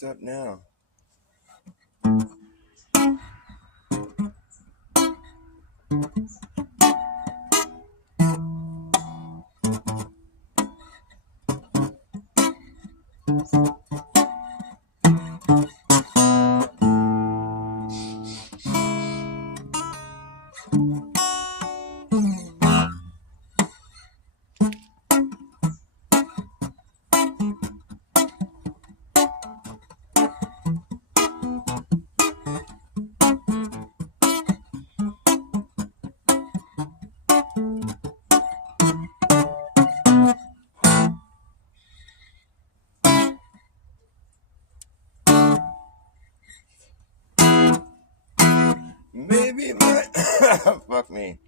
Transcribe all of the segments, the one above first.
What's up now? Maybe might fuck me.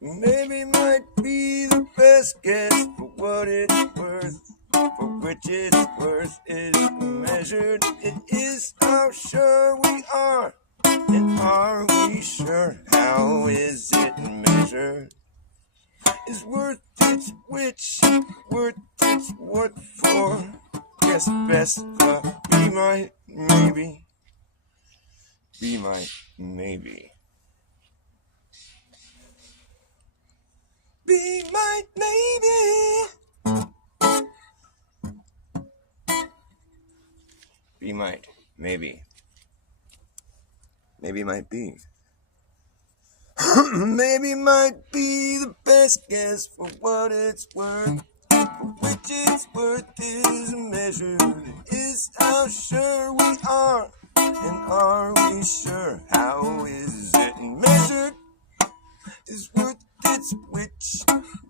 Maybe might be the best guess for what it's worth, for which its worth is measured. It is how sure we are, and are we sure? How is it measured? Is worth its which, worth its what for? Guess best be might maybe. Be might maybe. Be might maybe. Be might maybe. Maybe might be. Maybe might be the best guess for what it's worth, for which its worth is measured. It is how sure we are, and are we sure? How is it measured? Is worth its which,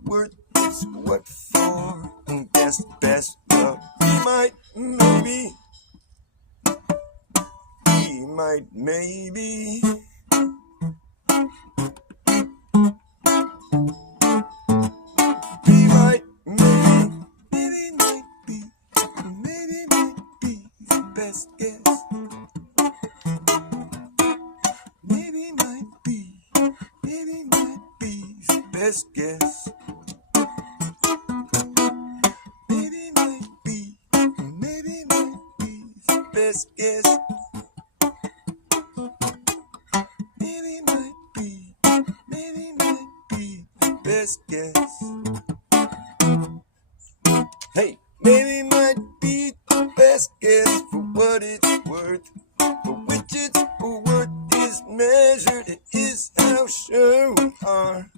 worth its what for? And guess best love. Be might maybe. Be might maybe. Be might maybe. Maybe might be. Maybe might be the best guess. Maybe might be. Maybe might be the best guess. Maybe might be. Maybe might be the best guess. Maybe might be. Maybe might be the best guess. Hey, maybe might be the best guess for what it's worth, for which its worth is measured. It is how sure we are.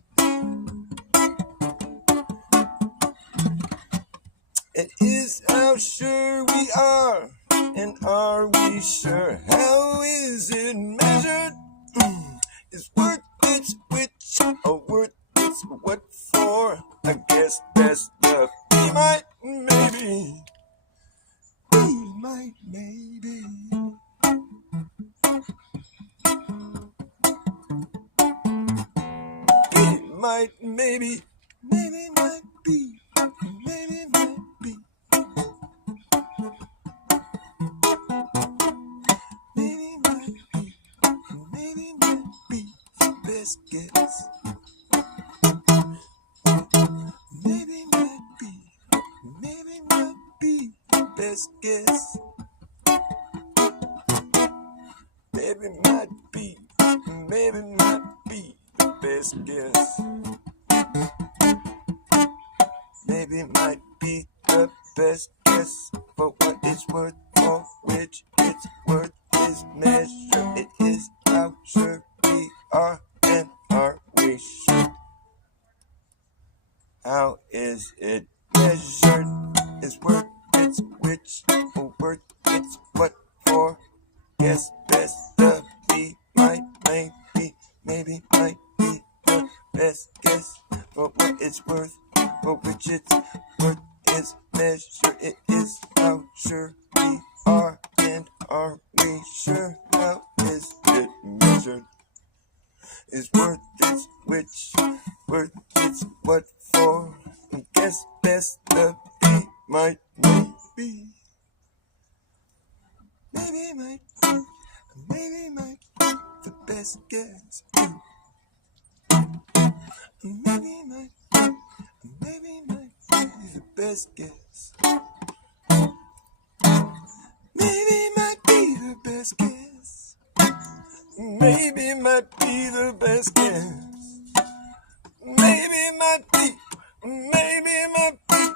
It is how sure we are, and are we sure? How is it measured? Is worth its which, or worth its what for? I guess best love. Be might maybe. Be might maybe. Be might maybe. Maybe might be. Maybe might be. Maybe might be. Maybe might be the best guess. Maybe might be. Maybe might be the best guess. Maybe might be. Maybe might be the best guess. Maybe might be the best guess for what it's worth, for which its worth is measured. It is how sure we are, and are we sure? How is it measured? Is worth its which, or worth its what for? Guess best the be might maybe. Maybe might be the best guess for what it's worth, for which its worth is measured. It is how sure we are, and are we sure? How is it measured? Is worth its which, worth its what for? And guess best the be might maybe. Maybe might be, maybe might be the best guess. Maybe might be, maybe might be the best guess. Maybe Maybe might be the best guess. Maybe might be the best guess. Maybe might be, maybe might be,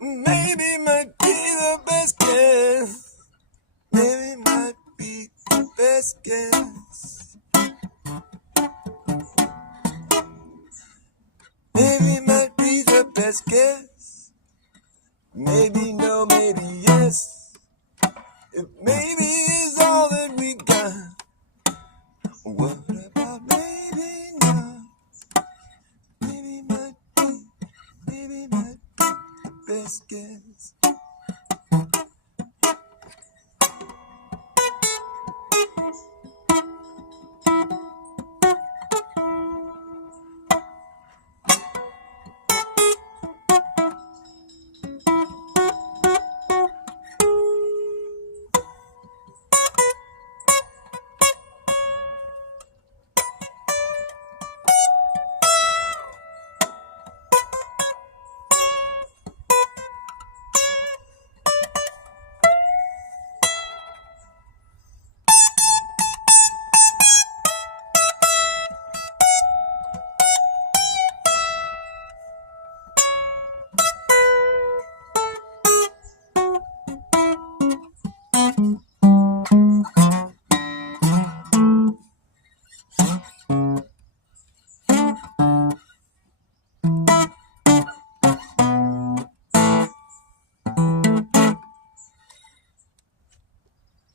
maybe might be the best guess. Maybe might be the best guess. Maybe might be the best guess. Maybe no, maybe yes. If maybe is all that we got, what about maybe not? Maybe might be the best guess.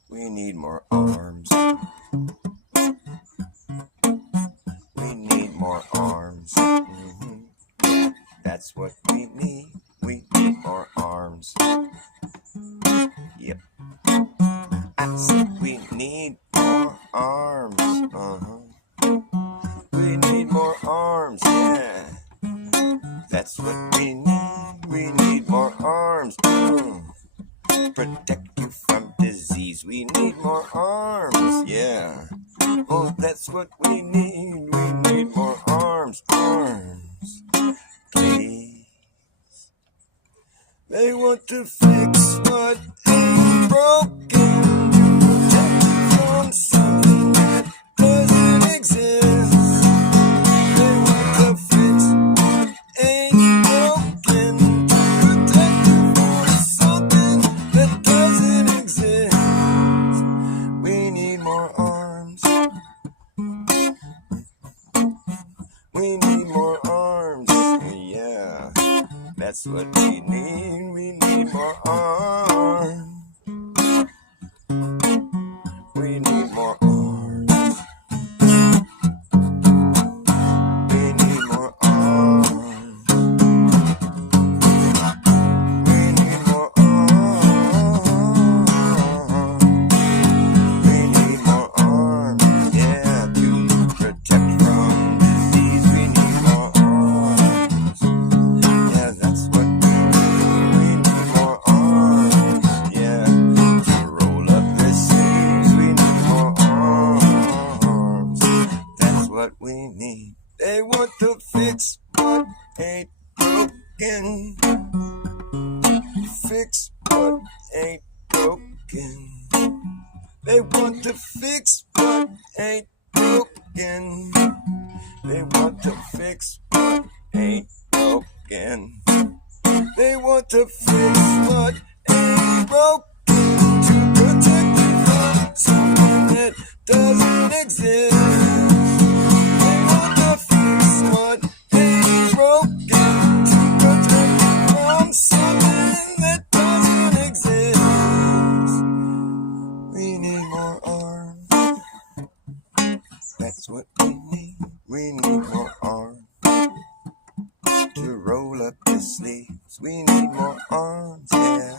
We need more arms. We need more arms. Yeah, that's what we need. We need more arms. Yep. I said we need more arms. We need more arms. Yeah. That's what we need. We need more arms. Protect you from disease. We need more arms. Yeah. Oh, that's what we need. We need more arms. Arms. Please. They want to fix what ain't broken. Protect you from something that doesn't exist. They want to fix what ain't broken. Protect you from something that doesn't exist. We need more arms. We need more arms. Yeah, that's what we need. We need more arms. We need more arms. We need more arms. We need more arms. We need more arms. Yeah, to protect from disease. We need more arms. Yeah, that's what we need. We need more arms. Yeah, to roll up the sleeves. We need more arms. That's what we need. They want to fix what ain't broken. Fix what ain't broken. They want to fix what ain't broken. They want to fix what ain't broken. They want to fix what ain't broken. To protect you from something that doesn't exist. They want to fix what ain't broken. To protect you from something that doesn't exist. We need more arms. That's what we need. We need more arms. To roll up the sleeves. We need more arms. Yeah.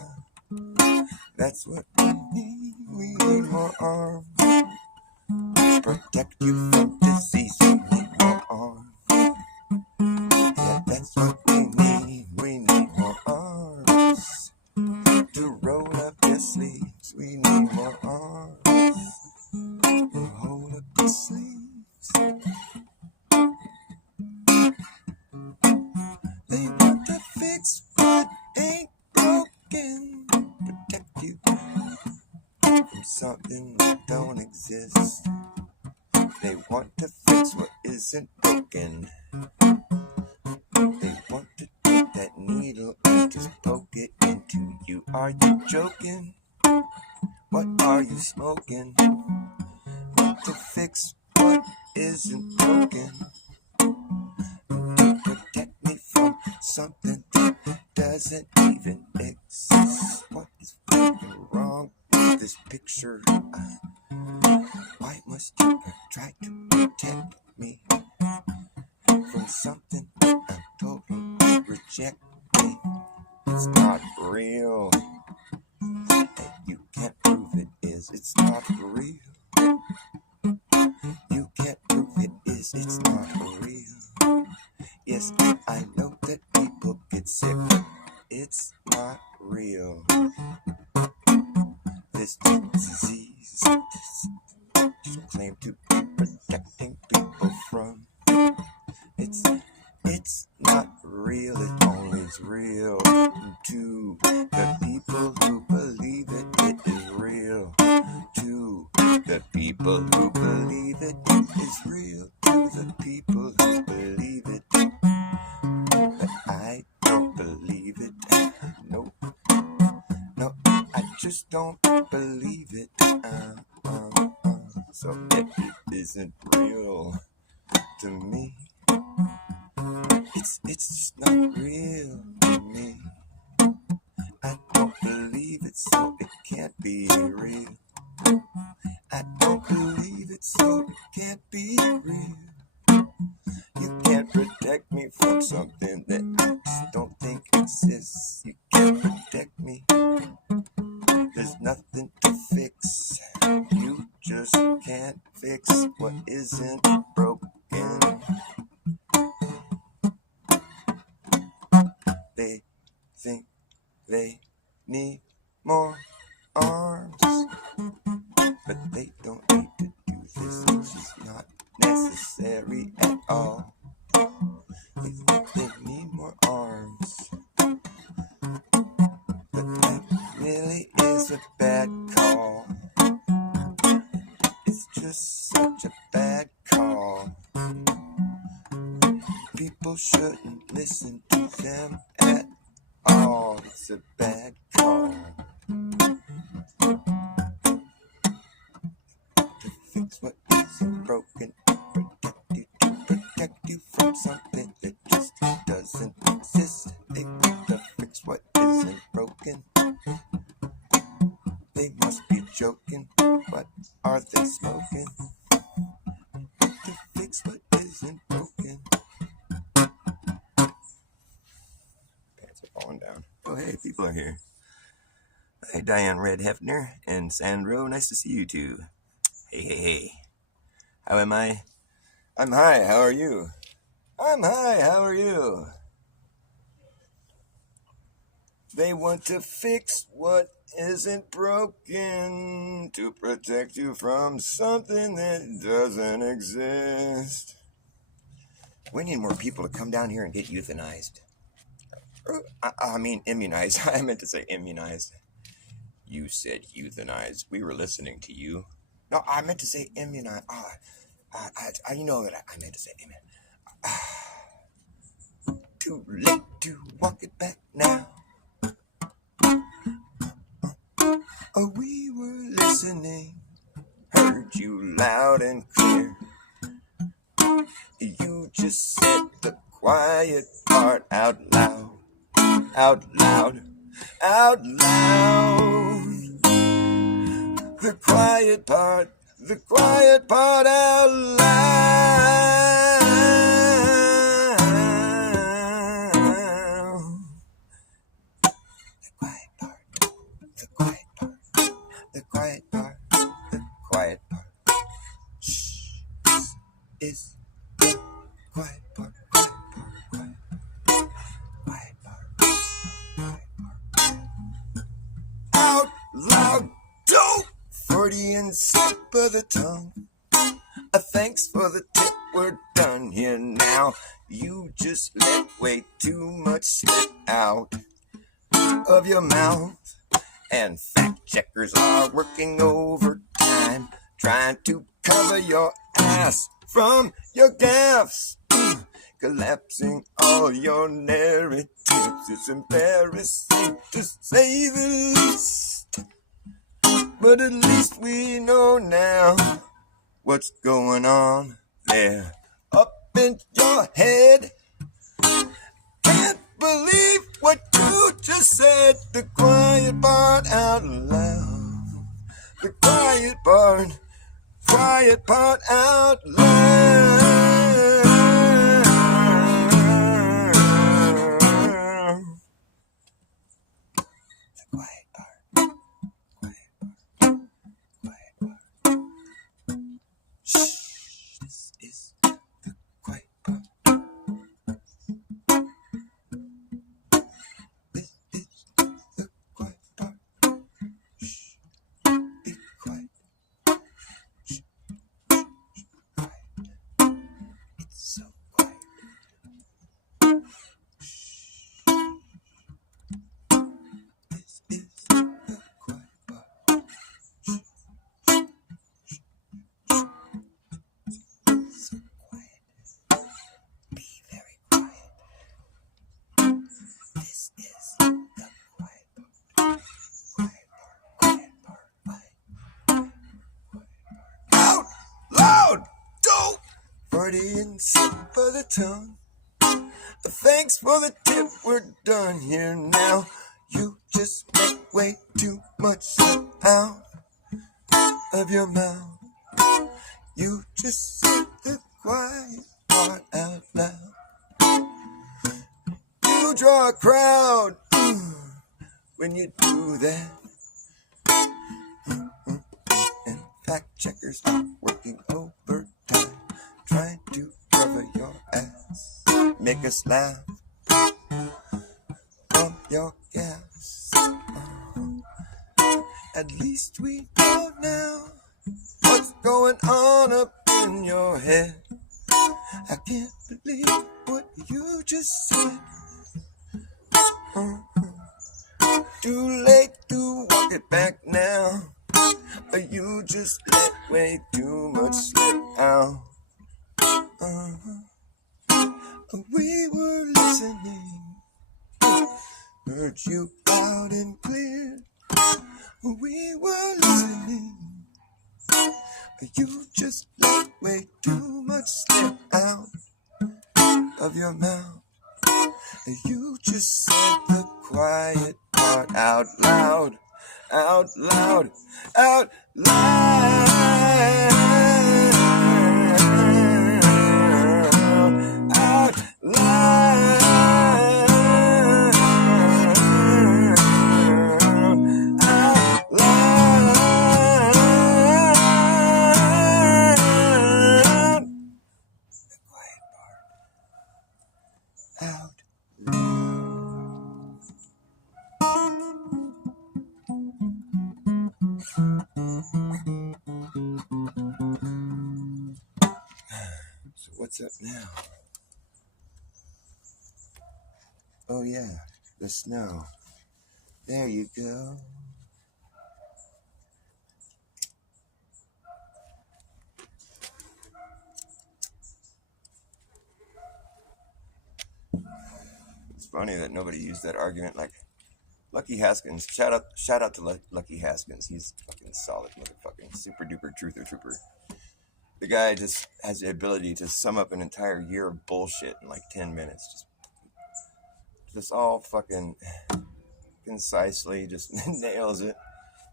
That's what we need. We need more arms. Protect you from disease. We need more arms. Yeah, that's what we need. We need more arms. To roll up the sleeves. We need more arms. To hold up the sleeves. They want to fix what ain't broken. Protect you something that don't exist. They want to fix what isn't broken. They want to take that needle and just poke it into you. Are you joking? What are you smoking? Want to fix what isn't broken. To protect me from something that doesn't even exist. What is fucking wrong with this picture? Why must you try to protect me from something that I'm totally rejecting? It's not real. And you can't prove it is. It's not real. You can't prove it is. It's not real. Yes, I know that people get sick, but it's not real. This disease you claim to be protecting people from. It's not real. It only is real to the people who believe it. It is real to the people who believe it. It is real to the people who believe it. But I don't believe it. No, I just don't believe it. So it isn't real to me. It's just not real to me. I don't believe it, so it can't be real. I don't believe it, so it can't be real. You can't protect me from something that I just don't think exists. You can't protect me. There's nothing to fix. You just can't fix what isn't broken. They think they need more arms, but they don't need to do this. It's just not necessary at all. They think they need more arms, but that really is a bad call. It's just such a bad call. People shouldn't listen to them at all. It's a bad call. To fix what isn't broken, protect you from something that just doesn't exist. They want to fix what isn't broken. They must be joking. What are they smoking? To fix what isn't broken. Pants are falling down. Oh, hey, people are here. Hi, Diane Red Hefner and Sandro. Nice to see you two. Hey. How am I? I'm high. How are you? I'm high. How are you? They want to fix what isn't broken to protect you from something that doesn't exist. We need more people to come down here and get euthanized. I mean immunized. I meant to say immunized. You said euthanized. We were listening to you. No, I meant to say immunized. You know that I meant to say immunized. Too late to walk it back now. Oh, we were listening, heard you loud and clear. You just said the quiet part out loud, out loud, out loud. The quiet part out loud. The quiet part. Shh. Is the quiet part. Out loud, dope. Freudian slip of the tongue. Thanks for the tip, we're done here now. You just let way too much slip out of your mouth. And fact checkers are working overtime. time, trying to cover your ass from your gaffes. Collapsing all your narratives. It's embarrassing to say the least. But at least we know now what's going on there up in your head. Can't believe what you just said. The quiet part out loud. The quiet part out loud. The quiet part. Shh, this is the quiet part. This is the quiet part. Shh, be quiet. Shh, quiet. It's so quiet. Shh. This is the quiet part. Shh. So quiet. Be very quiet. This is the quiet part. Quiet part. Out loud! Dope! Freudian slip of the tongue. Thanks for the tip. We're done here now. You just make way too much out of your mouth. You just said the quiet part out loud. You draw a crowd when you do that. And fact checkers are working overtime, trying to cover your ass. Make us laugh. Pump your gas. At least we know now what's going on up in your head. I can't believe what you just said. Too late to walk it back now. You just let way too much slip out. We were listening. Heard you loud and clear. We were listening. You just let way too much slip out of your mouth. You just said the quiet part out loud, out loud, out loud, out loud, out loud. The quiet part out. So what's up now? Oh yeah, the snow. There you go. It's funny that nobody used that argument. Like Lucky Haskins, shout out to Lucky Haskins. He's fucking solid motherfucking super duper truther trooper. The guy just has the ability to sum up an entire year of bullshit in like 10 minutes. Just all fucking concisely, just nails it.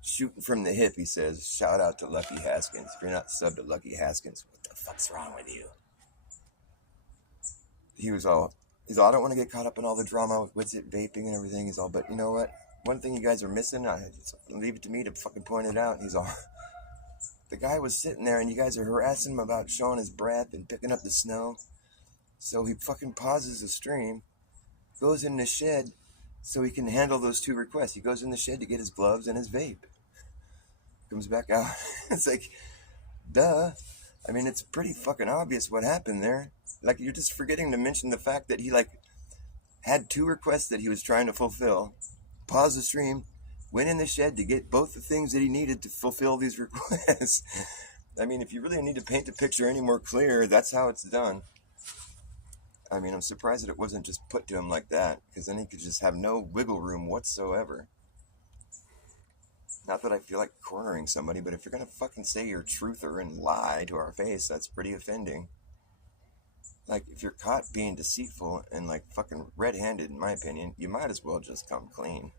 Shooting from the hip, he says. Shout out to Lucky Haskins. If you're not subbed to Lucky Haskins, what the fuck's wrong with you? He's all, I don't want to get caught up in all the drama with Witsit vaping and everything. He's all, but you know what? One thing you guys are missing, leave it to me to fucking point it out. He's all, the guy was sitting there and you guys are harassing him about showing his breath and picking up the snow. So he fucking pauses the stream, goes in the shed so he can handle those two requests. He goes in the shed to get his gloves and his vape. Comes back out. It's like, duh. I mean, it's pretty fucking obvious what happened there. Like, you're just forgetting to mention the fact that he, like, had two requests that he was trying to fulfill, paused the stream, went in the shed to get both the things that he needed to fulfill these requests. I mean, if you really need to paint the picture any more clear, that's how it's done. I mean, I'm surprised that it wasn't just put to him like that, because then he could just have no wiggle room whatsoever. Not that I feel like cornering somebody, but if you're gonna fucking say your truth or and lie to our face, that's pretty offending. Like, if you're caught being deceitful and like fucking red-handed, in my opinion, you might as well just come clean.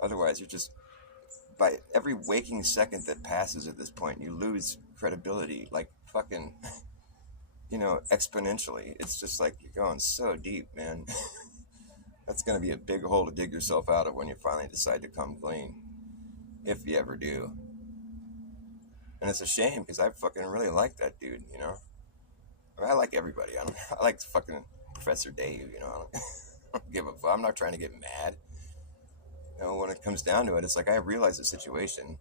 Otherwise, you're just, by every waking second that passes at this point, you lose credibility, like fucking, exponentially. It's just like you're going so deep, man. That's gonna be a big hole to dig yourself out of when you finally decide to come clean, if you ever do. And it's a shame because I fucking really like that dude. I mean, I like everybody. I like fucking Professor Dave. I don't give a fuck. I'm not trying to get mad. When it comes down to it, it's like I realize the situation.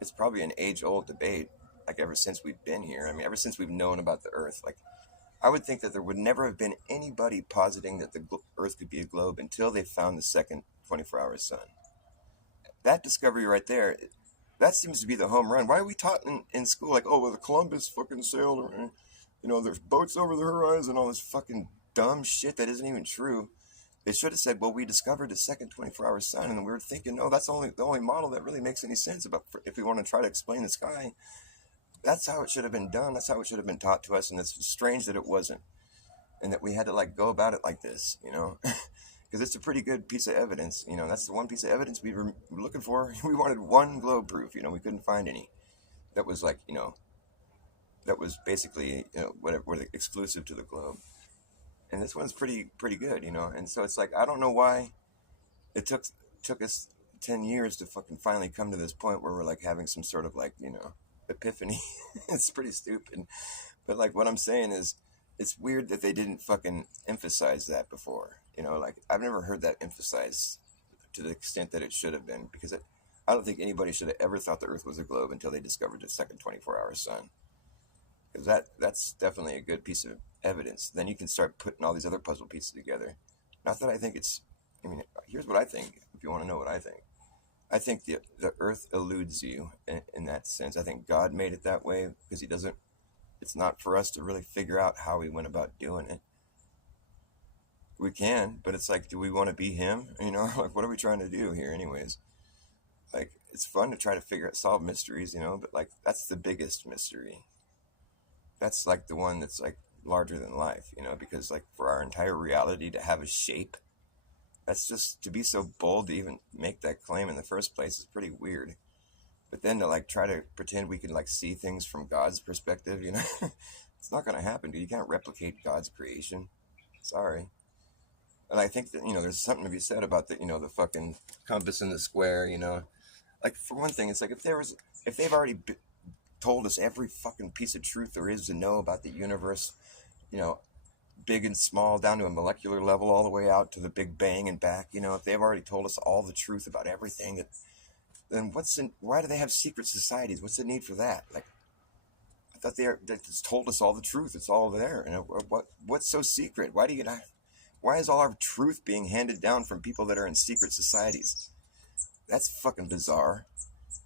It's probably an age-old debate, like ever since we've been here. I mean, ever since we've known about the Earth. Like, I would think that there would never have been anybody positing that the Earth could be a globe until they found the second 24-hour sun. That discovery right there, that seems to be the home run. Why are we taught in school like, oh, well, the Columbus fucking sailed, there's boats over the horizon, all this fucking dumb shit that isn't even true. They should have said, well, we discovered the second 24-hour sun, and we were thinking, no, that's the only model that really makes any sense about if we want to try to explain the sky. That's how it should have been done. That's how it should have been taught to us, and it's strange that it wasn't, and that we had to like go about it like this, because it's a pretty good piece of evidence. That's the one piece of evidence we were looking for. We wanted one globe proof. We couldn't find any that was like, that was basically whatever exclusive to the globe. And this one's pretty good, And so it's like I don't know why it took us 10 years to fucking finally come to this point where we're like having some sort of like epiphany. It's pretty stupid, but like what I'm saying is, it's weird that they didn't fucking emphasize that before. Like I've never heard that emphasized to the extent that it should have been, because I don't think anybody should have ever thought the Earth was a globe until they discovered the second 24-hour sun. Because that's definitely a good piece of evidence. Then you can start putting all these other puzzle pieces together. Not that I think here's what I think, if you want to know what I think. I think the Earth eludes you in that sense. I think God made it that way because it's not for us to really figure out how he went about doing it. We can, but it's like, do we want to be him? Like, what are we trying to do here anyways? Like, it's fun to try to solve mysteries, but like, that's the biggest mystery. That's like the one that's like larger than life, because like for our entire reality to have a shape, that's just, to be so bold to even make that claim in the first place is pretty weird. But then to like try to pretend we can like see things from God's perspective, it's not going to happen, dude. You can't replicate God's creation. Sorry. And I think that, there's something to be said about the fucking compass and the square, Like, for one thing, it's like if they've already told us every fucking piece of truth there is to know about the universe, big and small, down to a molecular level, all the way out to the Big Bang and back, if they've already told us all the truth about everything, then why do they have secret societies? What's the need for that? Like, I thought they just told us all the truth. It's all there. And what's so secret? Why is all our truth being handed down from people that are in secret societies? That's fucking bizarre.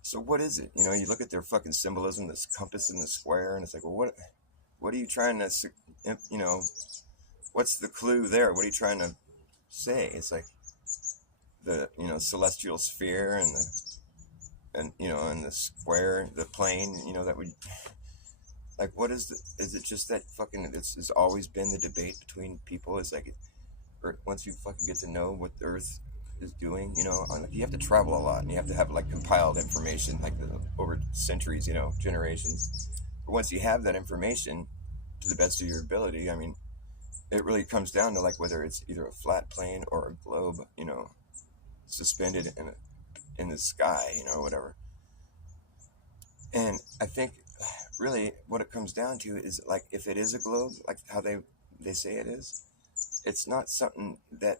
So what is it? You look at their fucking symbolism, this compass and the square, and it's like, well, what are you trying to, what's the clue there? What are you trying to say? It's like the, celestial sphere and the square, the plane, that would, like, what is it just that fucking, it's always been the debate between people. It's like, once you fucking get to know what the Earth is doing, like you have to travel a lot and you have to have like compiled information, like over centuries, generations. But once you have that information to the best of your ability, I mean, it really comes down to like whether it's either a flat plane or a globe, suspended in the sky, whatever. And I think really what it comes down to is like, if it is a globe, like how they say it is, it's not something that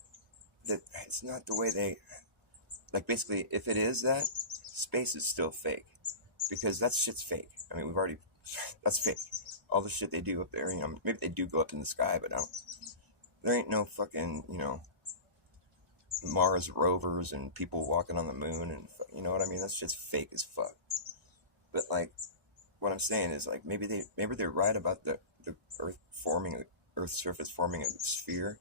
it's not the way they, like, basically, if it is that, space is still fake, because that shit's fake. I mean, that's fake. All the shit they do up there, maybe they do go up in the sky, but there ain't no fucking, Mars rovers and people walking on the moon, and you know what I mean? That's just fake as fuck. But like, what I'm saying is like maybe they're right about the Earth surface forming a sphere,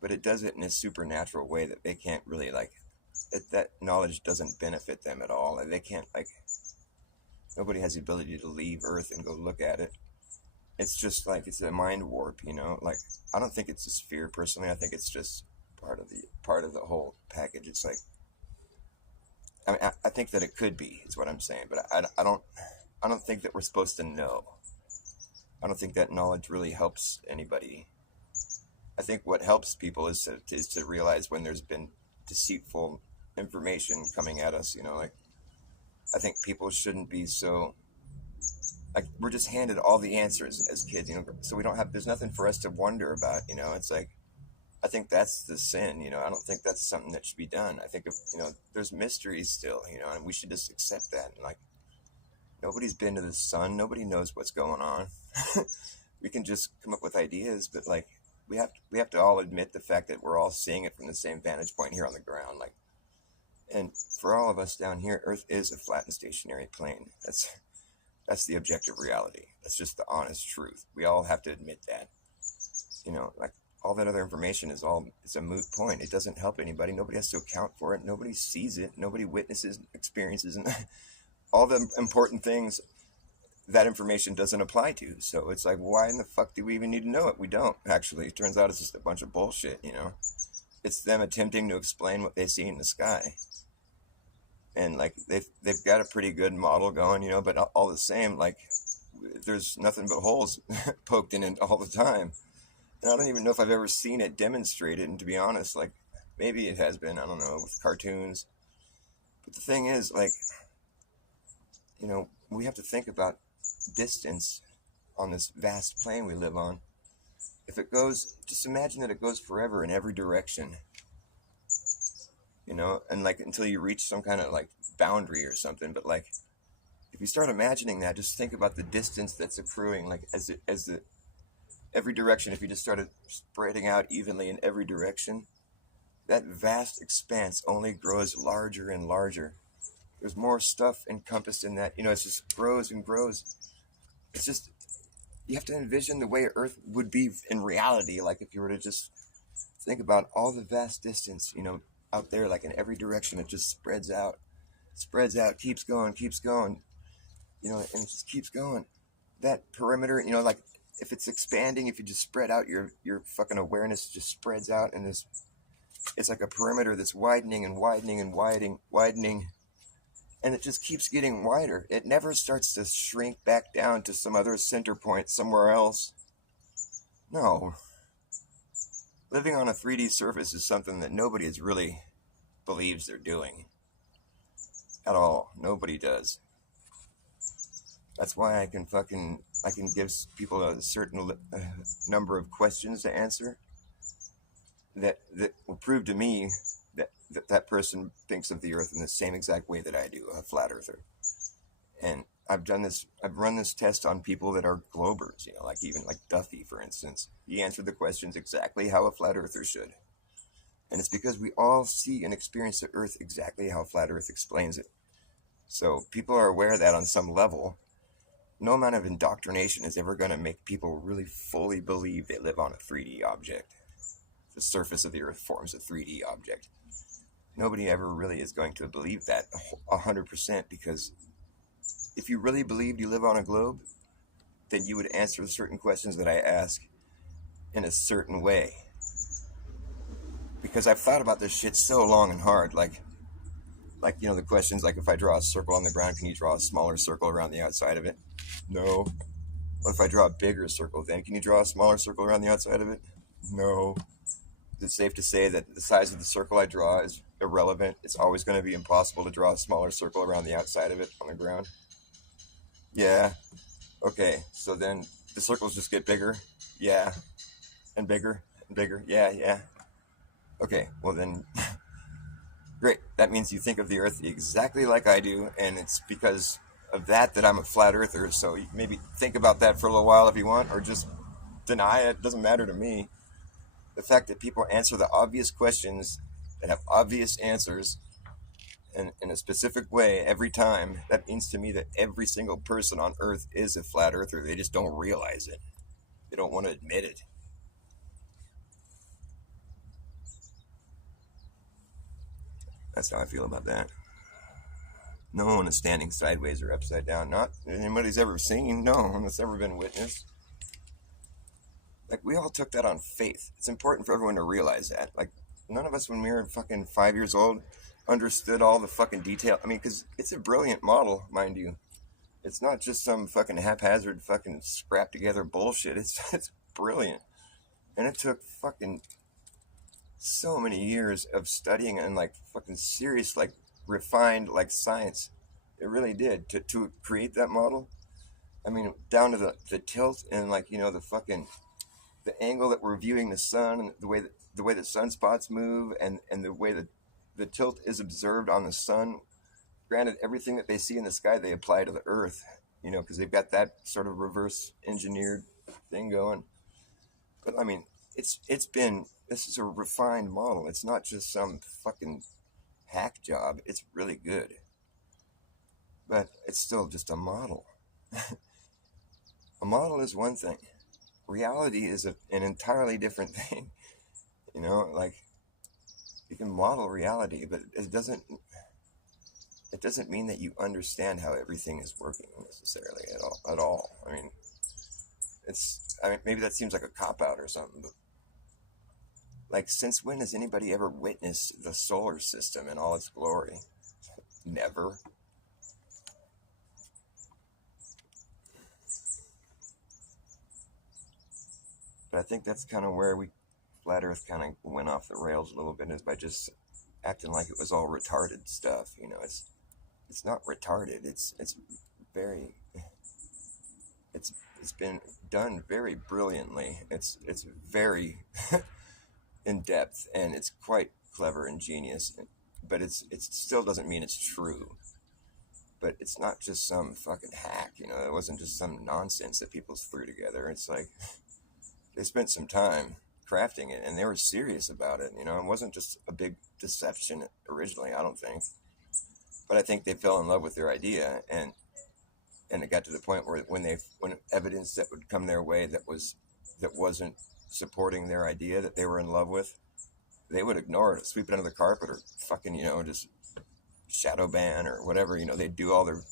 but it does it in a supernatural way that they can't really like. That knowledge doesn't benefit them at all. They can't like. Nobody has the ability to leave Earth and go look at it. It's just like it's a mind warp, you know. Like I don't think it's a sphere personally. I think it's just part of the whole package. It's like I mean I think that it could be is what I'm saying, but I don't think that we're supposed to know. I don't think that knowledge really helps anybody. I think what helps people is to realize when there's been deceitful information coming at us. You know, like I think people shouldn't be so like we're just handed all the answers as kids. You know, so we don't have there's nothing for us to wonder about. You know, it's like I think that's the sin. You know, I don't think that's something that should be done. I think if you know there's mysteries still. You know, and we should just accept that. And like nobody's been to the sun. Nobody knows what's going on. We can just come up with ideas, but like we have to all admit the fact that we're all seeing it from the same vantage point here on the ground. Like, and for all of us down here, Earth is a flat and stationary plane. That's the objective reality. That's just the honest truth. We all have to admit that. You know, like all that other information it's a moot point. It doesn't help anybody. Nobody has to account for it. Nobody sees it. Nobody witnesses, experiences, and all the important things that information doesn't apply to. So it's like, why in the fuck do we even need to know it? We don't, actually. It turns out it's just a bunch of bullshit, you know? It's them attempting to explain what they see in the sky. And, like, they've got a pretty good model going, you know, but all the same, like, there's nothing but holes poked in it all the time. And I don't even know if I've ever seen it demonstrated, and to be honest, like, maybe it has been, I don't know, with cartoons. But the thing is, like, you know, we have to think about distance on this vast plane we live on. If it goes, just imagine that it goes forever in every direction, you know, and like until you reach some kind of like boundary or something. But like, if you start imagining that, just think about the distance that's accruing, like as the every direction. If you just started spreading out evenly in every direction, that vast expanse only grows larger and larger. There's more stuff encompassed in that, you know, it just grows and grows. It's just, you have to envision the way Earth would be in reality. Like if you were to just think about all the vast distance, you know, out there, like in every direction, it just spreads out, keeps going, you know, and it just keeps going. That perimeter, you know, like if it's expanding, if you just spread out your fucking awareness just spreads out, and it's like a perimeter that's widening and widening and widening. And it just keeps getting wider. It never starts to shrink back down to some other center point somewhere else. No. Living on a 3D surface is something that nobody is really believes they're doing. At all. Nobody does. That's why I can give people a certain number of questions to answer that will prove to me that person thinks of the Earth in the same exact way that I do, a flat earther. And I've run this test on people that are globers, you know, like even like Duffy, for instance. He answered the questions exactly how a flat earther should. And it's because we all see and experience the Earth exactly how flat Earth explains it. So people are aware of that on some level. No amount of indoctrination is ever going to make people really fully believe they live on a 3D object. The surface of the Earth forms a 3D object. Nobody ever really is going to believe that 100%, because if you really believed you live on a globe, then you would answer certain questions that I ask in a certain way. Because I've thought about this shit so long and hard, like you know, the questions like, if I draw a circle on the ground, can you draw a smaller circle around the outside of it? No. What if I draw a bigger circle, then can you draw a smaller circle around the outside of it? No. Is it safe to say that the size of the circle I draw is irrelevant? It's always going to be impossible to draw a smaller circle around the outside of it on the ground? Yeah. Okay, so then the circles just get bigger? Yeah. And bigger? And bigger? Yeah. Okay, well then, great. That means you think of the Earth exactly like I do, and it's because of that I'm a flat earther. So maybe think about that for a little while if you want, or just deny it. It doesn't matter to me. The fact that people answer the obvious questions that have obvious answers and in a specific way every time, that means to me that every single person on Earth is a flat earther. They just don't realize it. They don't want to admit it. That's how I feel about that. No one is standing sideways or upside down. Not that anybody's ever seen. No, that's ever been witnessed. Like, we all took that on faith. It's important for everyone to realize that. Like, none of us, when we were fucking 5 years old, understood all the fucking detail. I mean, because it's a brilliant model, mind you. It's not just some fucking haphazard fucking scrap together bullshit. It's brilliant. And it took fucking so many years of studying and like fucking serious, like refined, like science. It really did to create that model. I mean, down to the tilt and like, you know, the fucking the angle that we're viewing the sun and the way that sunspots move and the way that the tilt is observed on the sun. Granted, everything that they see in the sky they apply to the Earth, you know, because they've got that sort of reverse engineered thing going. But I mean, this is a refined model. It's not just some fucking hack job. It's really good, but it's still just a model. A model is one thing. Reality is an entirely different thing. You know, like, you can model reality, but it doesn't mean that you understand how everything is working necessarily at all. I mean, maybe that seems like a cop-out or something, but like, since when has anybody ever witnessed the solar system in all its glory? Never. But I think that's kind of where Flat Earth kind of went off the rails a little bit, is by just acting like it was all retarded stuff. You know, it's not retarded. It's been done very brilliantly. It's very in depth, and it's quite clever and genius. But it still doesn't mean it's true. But it's not just some fucking hack. You know, it wasn't just some nonsense that people threw together. It's like, they spent some time crafting it, and they were serious about it. You know, it wasn't just a big deception originally, I don't think. But I think they fell in love with their idea, and it got to the point where when evidence that would come their way that wasn't supporting their idea that they were in love with, they would ignore it, sweep it under the carpet, or fucking, you know, just shadow ban or whatever. You know, they'd do all their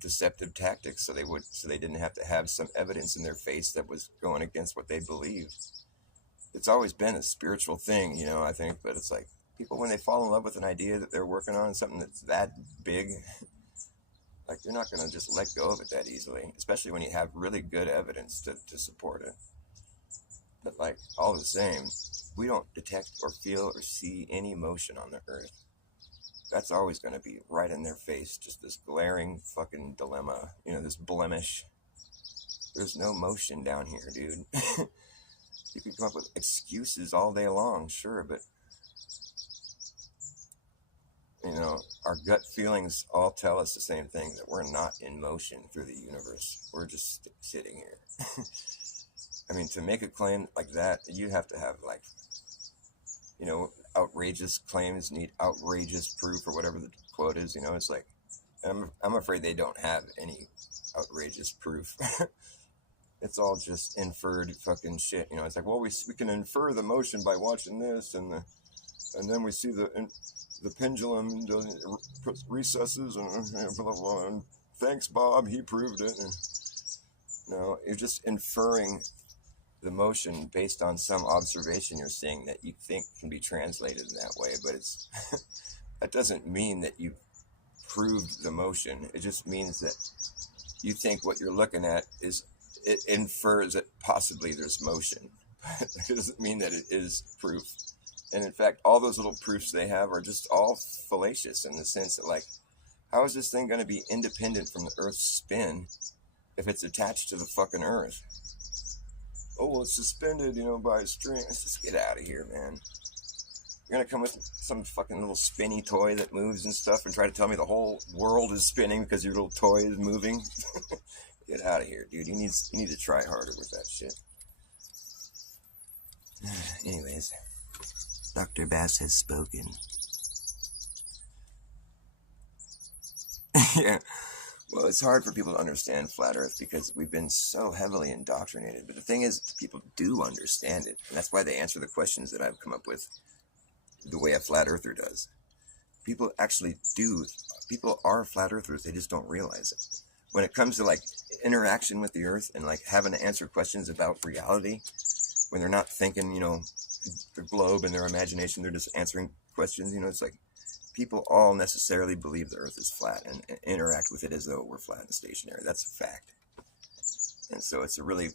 deceptive tactics so they didn't have to have some evidence in their face that was going against what they believed. It's always been a spiritual thing, you know, I think, but it's like, people, when they fall in love with an idea that they're working on, something that's that big, like, you're not going to just let go of it that easily, especially when you have really good evidence to support it. But like, all the same, we don't detect or feel or see any emotion on the Earth. That's always going to be right in their face, just this glaring fucking dilemma, you know, this blemish. There's no motion down here, dude. You can come up with excuses all day long, sure, but, you know, our gut feelings all tell us the same thing, that we're not in motion through the universe. We're just sitting here. I mean, to make a claim like that, you have to have, like, you know, outrageous claims need outrageous proof, or whatever the quote is. You know, it's like, I'm afraid they don't have any outrageous proof. It's all just inferred fucking shit. You know, it's like, well, we can infer the motion by watching this, and then we see the pendulum recesses, and blah, blah, blah, and thanks, Bob, he proved it. And, no, you're just inferring the motion based on some observation you're seeing that you think can be translated in that way, but it's that doesn't mean that you proved the motion. It just means that you think what you're looking at it infers that possibly there's motion. It doesn't mean that it is proof. And in fact, all those little proofs they have are just all fallacious, in the sense that, like, how is this thing going to be independent from the Earth's spin if it's attached to the fucking Earth? Oh, well, it's suspended, you know, by a string. Let's just get out of here, man. You're going to come with some fucking little spinny toy that moves and stuff and try to tell me the whole world is spinning because your little toy is moving? Get out of here, dude. You need to try harder with that shit. Anyways, Dr. Bass has spoken. Yeah. Well, it's hard for people to understand flat Earth because we've been so heavily indoctrinated. But the thing is, people do understand it. And that's why they answer the questions that I've come up with the way a flat earther does. People actually do. People are flat earthers. They just don't realize it. When it comes to like interaction with the earth and like having to answer questions about reality, when they're not thinking, the globe and their imagination, they're just answering questions. It's like people all necessarily believe the earth is flat and interact with it as though we're flat and stationary. That's a fact. And so it's a really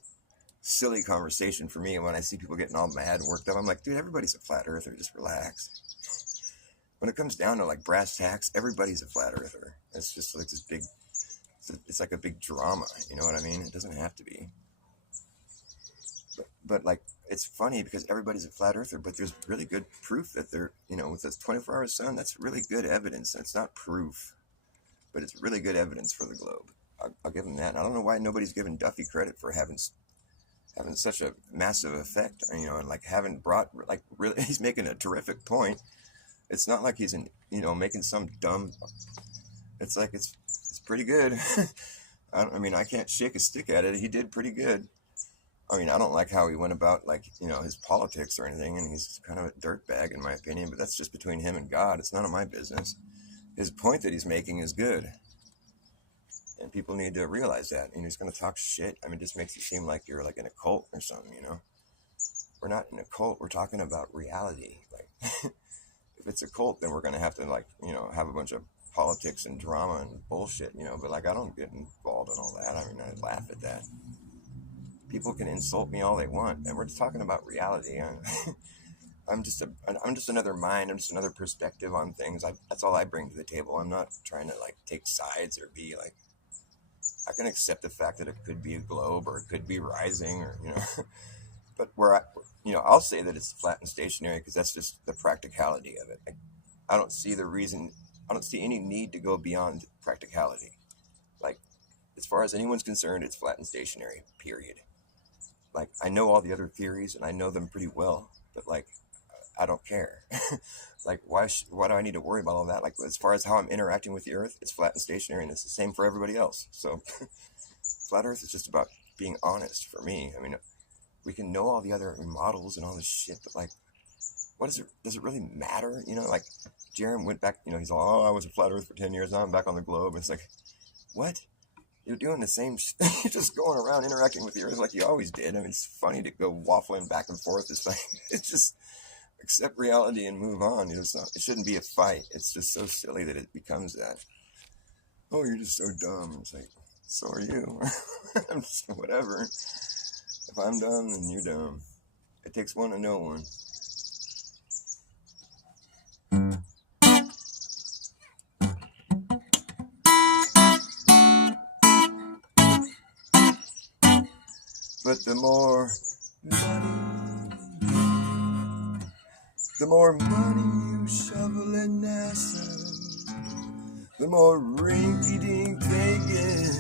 silly conversation for me. And when I see people getting all mad and worked up, I'm like, dude, everybody's a flat earther. Just relax. When it comes down to like brass tacks, everybody's a flat earther. It's just like this big, it's like a big drama. You know what I mean? It doesn't have to be. But like, it's funny because everybody's a flat earther, but there's really good proof that they're, with this 24-hour sun, that's really good evidence. It's not proof, but it's really good evidence for the globe. I'll give them that. And I don't know why nobody's giving Duffy credit for having such a massive effect, and like having brought, like, really, he's making a terrific point. It's not like he's making some dumb, it's like, it's pretty good. I can't shake a stick at it. He did pretty good. I don't like how he went about, like, his politics or anything, and he's kind of a dirtbag in my opinion, but that's just between him and God. It's none of my business. His point that he's making is good. And people need to realize that. He's going to talk shit. it just makes it seem like you're like in a cult or something, We're not in a cult. We're talking about reality. Like, if it's a cult, then we're going to have to, like, have a bunch of politics and drama and bullshit, But, like, I don't get involved in all that. I laugh at that. People can insult me all they want, and we're just talking about reality. I'm just another mind. I'm just another perspective on things. That's all I bring to the table. I'm not trying to, like, take sides or be like, I can accept the fact that it could be a globe or it could be rising or, but I'll say that it's flat and stationary because that's just the practicality of it. I don't see any need to go beyond practicality. Like, as far as anyone's concerned, it's flat and stationary, period. Like, I know all the other theories and I know them pretty well, but like, I don't care. Like, why do I need to worry about all that? Like, as far as how I'm interacting with the earth, it's flat and stationary, and it's the same for everybody else. So flat earth is just about being honest for me. We can know all the other models and all this shit, but like, does it really matter? Like, Jerem went back, he's all, I was a flat earth for 10 years, now I'm back on the globe. It's like, what? You're doing the same shit. You're just going around interacting with the earth like you always did. It's funny to go waffling back and forth. It's just accept reality and move on. It shouldn't be a fight. It's just so silly that it becomes that. Oh, you're just so dumb. It's like, so are you. I'm just, whatever. If I'm dumb, then you're dumb. It takes one to know one. But the more money you shovel at NASA, the more rinky-dink they get.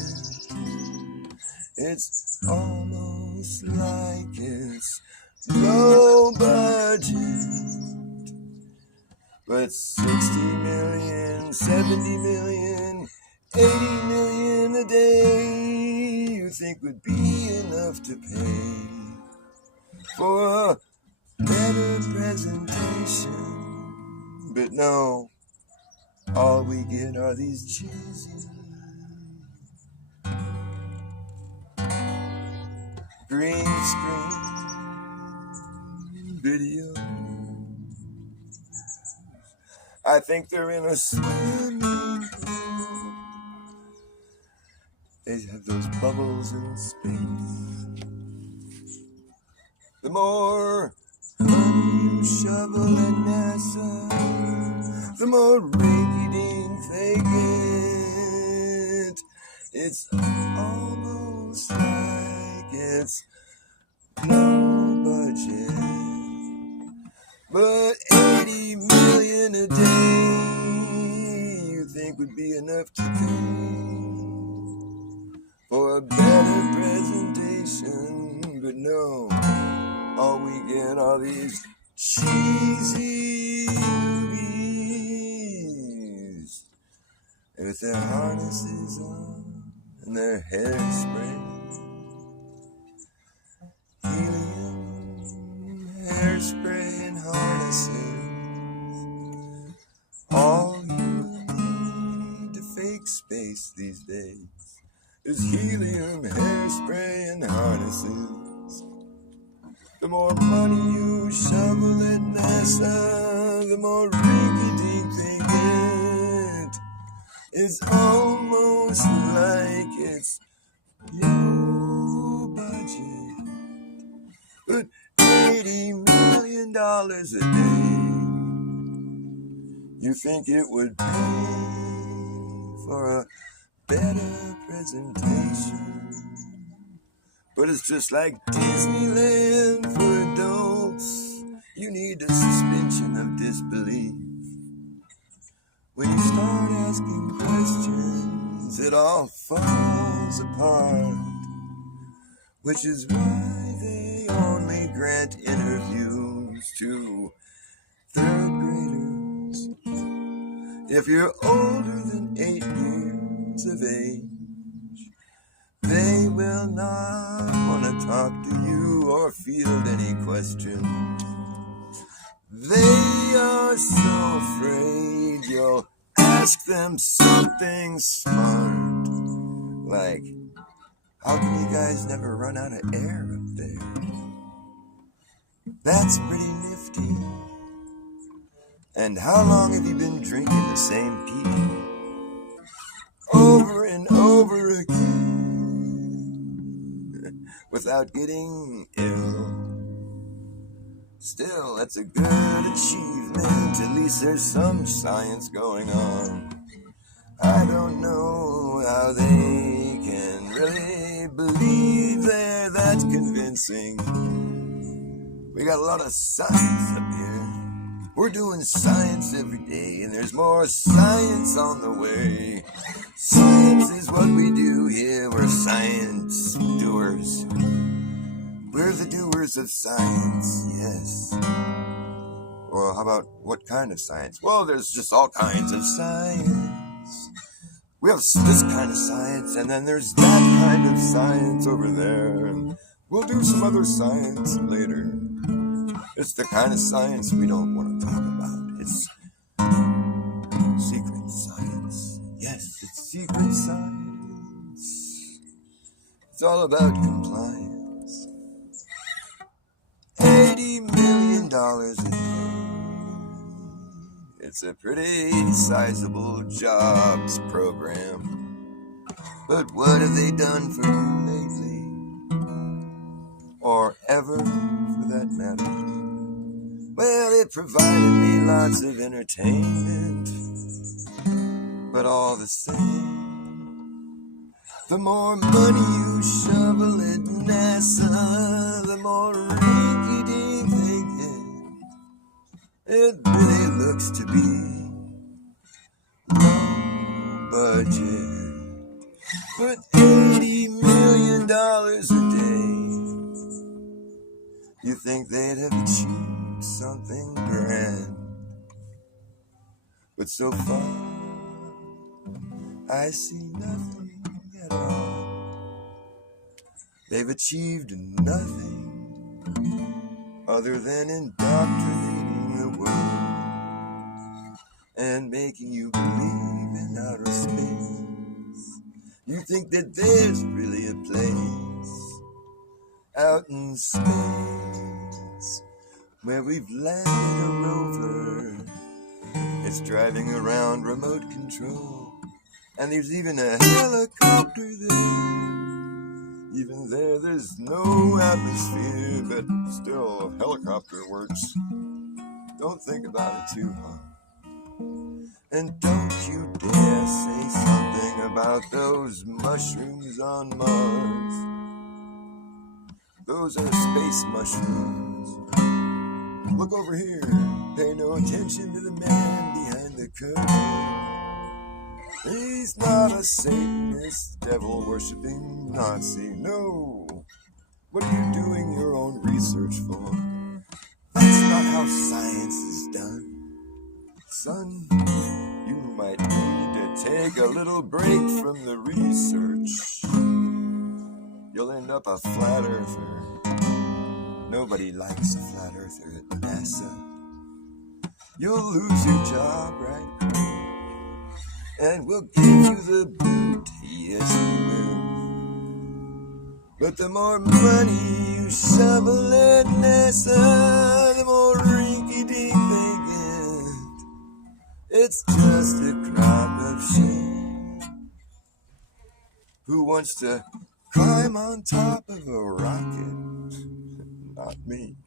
It's almost like it's low budget. But 60 million, 70 million, 80 million a day, you think would be enough to pay for a better presentation. But no, all we get are these cheesy green screen videos. I think they're in a swimming pool. They have those bubbles in space. The more money you shovel at NASA, the more rinky-dink they get. It's almost like it's no budget. But 80 million a day, you think would be enough to pay for a better presentation. But no, all we get are these cheesy movies with their harnesses on and their hairspray. Helium, hairspray, and harnesses. All you need to fake space these days is helium, hairspray, and harnesses. The more money you shovel at NASA, the more rinky-dink they get. It's almost like it's your budget. But $80 million a day, you think it would pay for a better presentation? But it's just like Disneyland for adults. You need a suspension of disbelief. When you start asking questions, it all falls apart. Which is why they only grant interviews to third graders. If you're older than 8 years of age, they will not want to talk to you or field any questions. They are so afraid you'll ask them something smart, like, how come you guys never run out of air up there? That's pretty nifty. And how long have you been drinking the same pee? Over and over again. Without getting ill. Still, that's a good achievement. At least there's some science going on. I don't know how they can really believe they're that convincing. We got a lot of science up here. We're doing science every day, and there's more science on the way. Science is what we do here. We're science doers. We're the doers of science, yes. Well, how about what kind of science? Well, there's just all kinds of science. We have this kind of science, and then there's that kind of science over there. We'll do some other science later. It's the kind of science we don't want to talk about. It's secret science. Yes, it's secret science. It's all about compliance. $80 million a day. It's a pretty sizable jobs program. But what have they done for you lately? Or ever, for that matter? Well, it provided me lots of entertainment. But all the same, the more money you shovel at NASA, the more rinky-dink they get. It really looks to be low budget. But $80 million a day, you think they'd have achieved something grand. But so far, I see nothing at all. They've achieved nothing other than indoctrinating the world and making you believe in outer space. You think that there's really a place out in space where we've landed a rover. It's driving around remote control, and there's even a helicopter there. Even there's no atmosphere, but still a helicopter works. Don't think about it too hard. And don't you dare say something about those mushrooms on Mars. Those are space mushrooms. Look over here. Pay no attention to the man behind the curtain. He's not a Satanist, devil-worshipping Nazi. No. What are you doing your own research for? That's not how how science is done. Son, you might need to take a little break from the research. You'll end up a flat earther. Nobody likes a flat earther at NASA. You'll lose your job, right? And we'll give you the boot, yes we will. But the more money you shovel at NASA, the more rinky-dink they get. It's just a crop of shame. Who wants to climb on top of a rocket? Not me.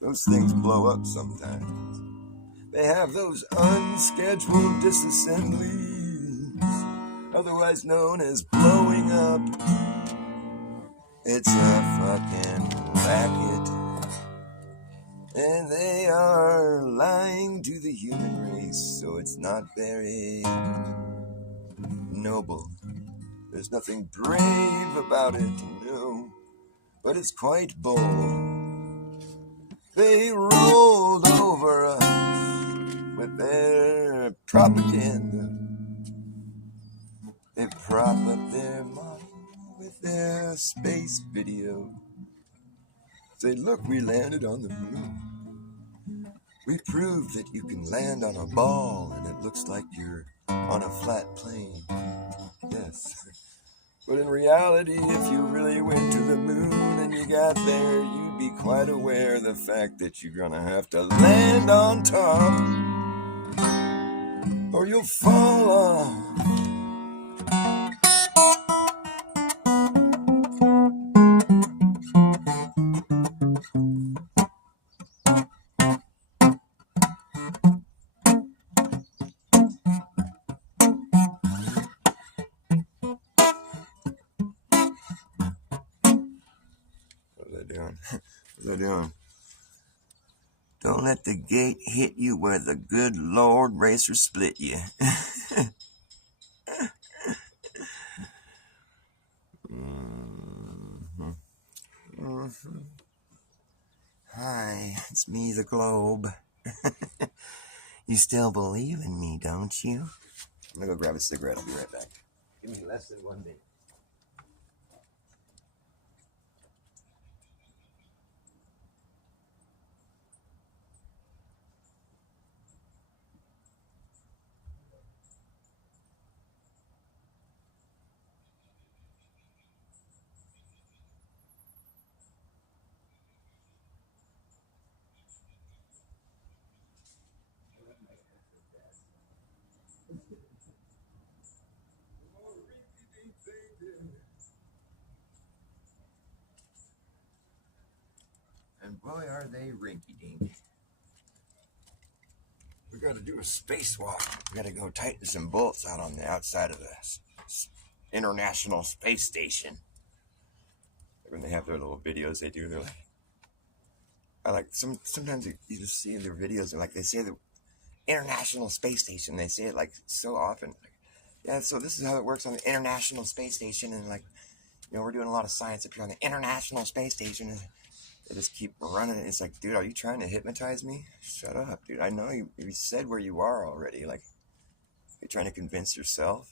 Those things blow up sometimes. They have those unscheduled disassemblies, otherwise known as blowing up. It's a fucking racket. And they are lying to the human race, so it's not very noble. There's nothing brave about it, no, but it's quite bold. They rolled over us with their propaganda. They prop up their model with their space video. Say, look, we landed on the moon. We proved that you can land on a ball and it looks like you're on a flat plane. Yes. But in reality, if you really went to the moon and you got there, you'd be quite aware of the fact that you're gonna have to land on top or you'll fall off. What's that doing? Don't let the gate hit you where the good Lord racer split you. Hi, it's me, the Globe. You still believe in me, don't you? I'm gonna go grab a cigarette. I'll be right back. Give me less than 1 minute. And boy, are they rinky-dink. We gotta do a spacewalk. We gotta go tighten some bolts out on the outside of the International Space Station. When they have their little videos they do, they're like, I like sometimes you just see their videos and like they say the International Space Station. They say it like so often. Like, yeah, so this is how it works on the International Space Station, and like, you know, we're doing a lot of science up here on the International Space Station. And they just keep running. It's like, dude, are you trying to hypnotize me? Shut up, dude. I know you said where you are already. Like, you're trying to convince yourself.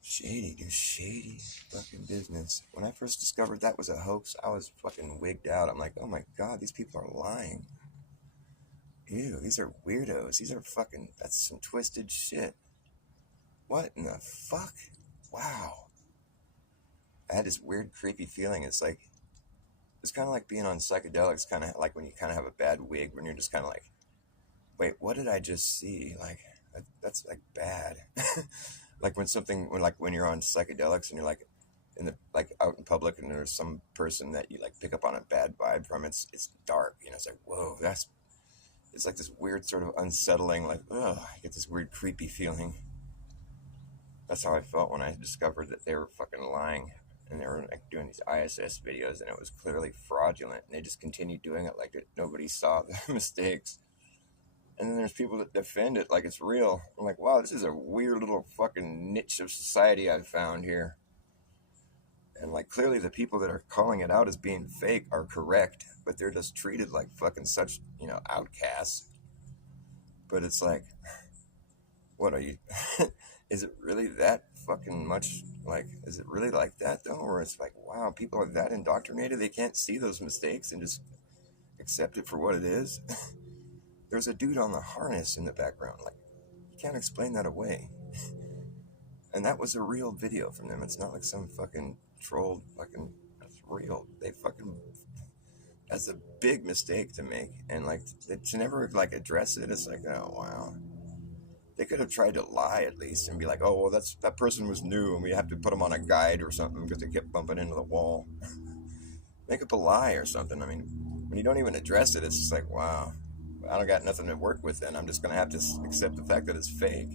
Shady, dude, shady fucking business. When I first discovered that was a hoax, I was fucking wigged out. I'm like, oh my god, these people are lying. Ew, these are weirdos. These are fucking, that's some twisted shit. What in the fuck? Wow. I had this weird, creepy feeling. It's like, it's kind of like being on psychedelics, kind of like when you kind of have a bad wig, when you're just kind of like, wait, what did I just see? Like, that's like bad. Like when you're on psychedelics and you're like in the, like out in public and there's some person that you like pick up on a bad vibe from, it's dark, you know, it's like, whoa, it's like this weird sort of unsettling, like, ugh, I get this weird creepy feeling. That's how I felt when I discovered that they were fucking lying and they were like doing these ISS videos and it was clearly fraudulent and they just continued doing it like nobody saw the mistakes. And then there's people that defend it like it's real. I'm like, wow, this is a weird little fucking niche of society I've found here. And like clearly the people that are calling it out as being fake are correct, but they're just treated like fucking such, outcasts. But it's like, what are you? Is it really that fucking much? Like, is it really like that though? Or it's like, wow, people are that indoctrinated they can't see those mistakes and just accept it for what it is. There's a dude on the harness in the background. Like, you can't explain that away. And that was a real video from them. It's not like some fucking trolled fucking. That's real. They fucking. That's a big mistake to make, and like to never like address it. It's like, oh wow. They could have tried to lie at least and be like, oh well, that person was new, and we have to put them on a guide or something because they kept bumping into the wall. Make up a lie or something. I mean, when you don't even address it, it's just like, wow, I don't got nothing to work with. Then I'm just gonna have to accept the fact that it's fake.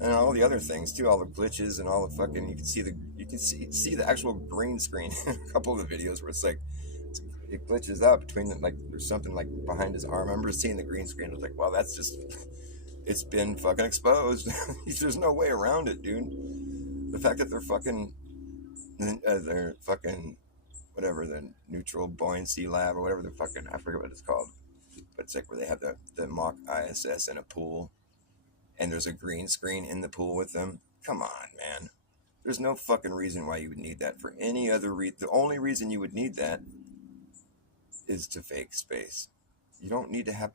And all the other things too, all the glitches and all the fucking, you can see the actual green screen in a couple of the videos where it's like it glitches out between like there's something like behind his arm. I remember seeing the green screen. I was like, well, that's just it's been fucking exposed. There's no way around it, dude. The fact that they're fucking whatever, the neutral buoyancy lab or whatever the fucking, I forget what it's called, but it's like where they have the mock ISS in a pool. And there's a green screen in the pool with them. Come on, man. There's no fucking reason why you would need that for any other reason. The only reason you would need that is to fake space. You don't need to have...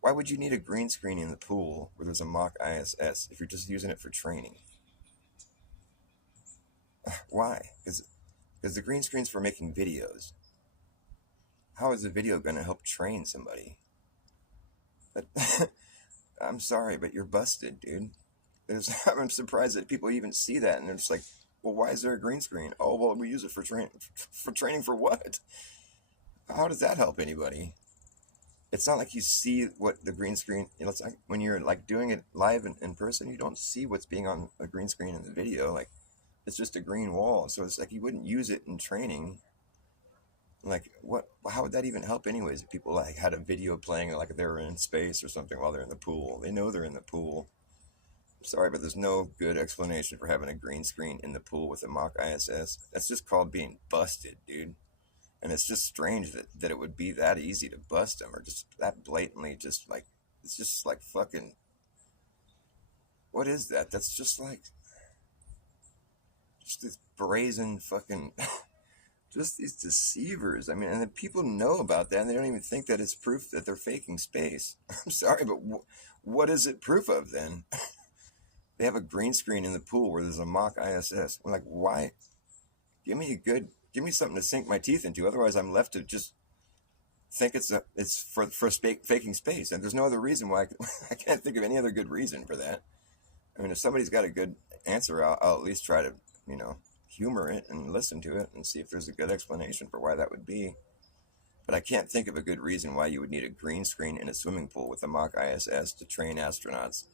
Why would you need a green screen in the pool where there's a mock ISS if you're just using it for training? Why? Because the green screen's for making videos. How is a video going to help train somebody? But... I'm sorry, but you're busted, dude. I'm surprised that people even see that, and they're just like, well, why is there a green screen? Oh, well, we use it for training for what? How does that help anybody? It's not like you see what the green screen, it's like when you're like doing it live in person, you don't see what's being on a green screen in the video. Like, it's just a green wall. So it's like you wouldn't use it in training. Like, what? How would that even help anyways? If people like had a video playing like they were in space or something while they're in the pool. They know they're in the pool. I'm sorry, but there's no good explanation for having a green screen in the pool with a mock ISS. That's just called being busted, dude. And it's just strange that it would be that easy to bust them, or just that blatantly just like, it's just like fucking, what is that? That's just like, just this brazen fucking... Just these deceivers. I mean, and the people know about that, and they don't even think that it's proof that they're faking space. I'm sorry, but what is it proof of then? They have a green screen in the pool where there's a mock ISS. I'm like, why? Give me something to sink my teeth into. Otherwise, I'm left to just think it's for faking space, and there's no other reason why. I can't think of any other good reason for that. I mean, if somebody's got a good answer, I'll at least try to, humor it and listen to it and see if there's a good explanation for why that would be. But I can't think of a good reason why you would need a green screen in a swimming pool with a mock ISS to train astronauts.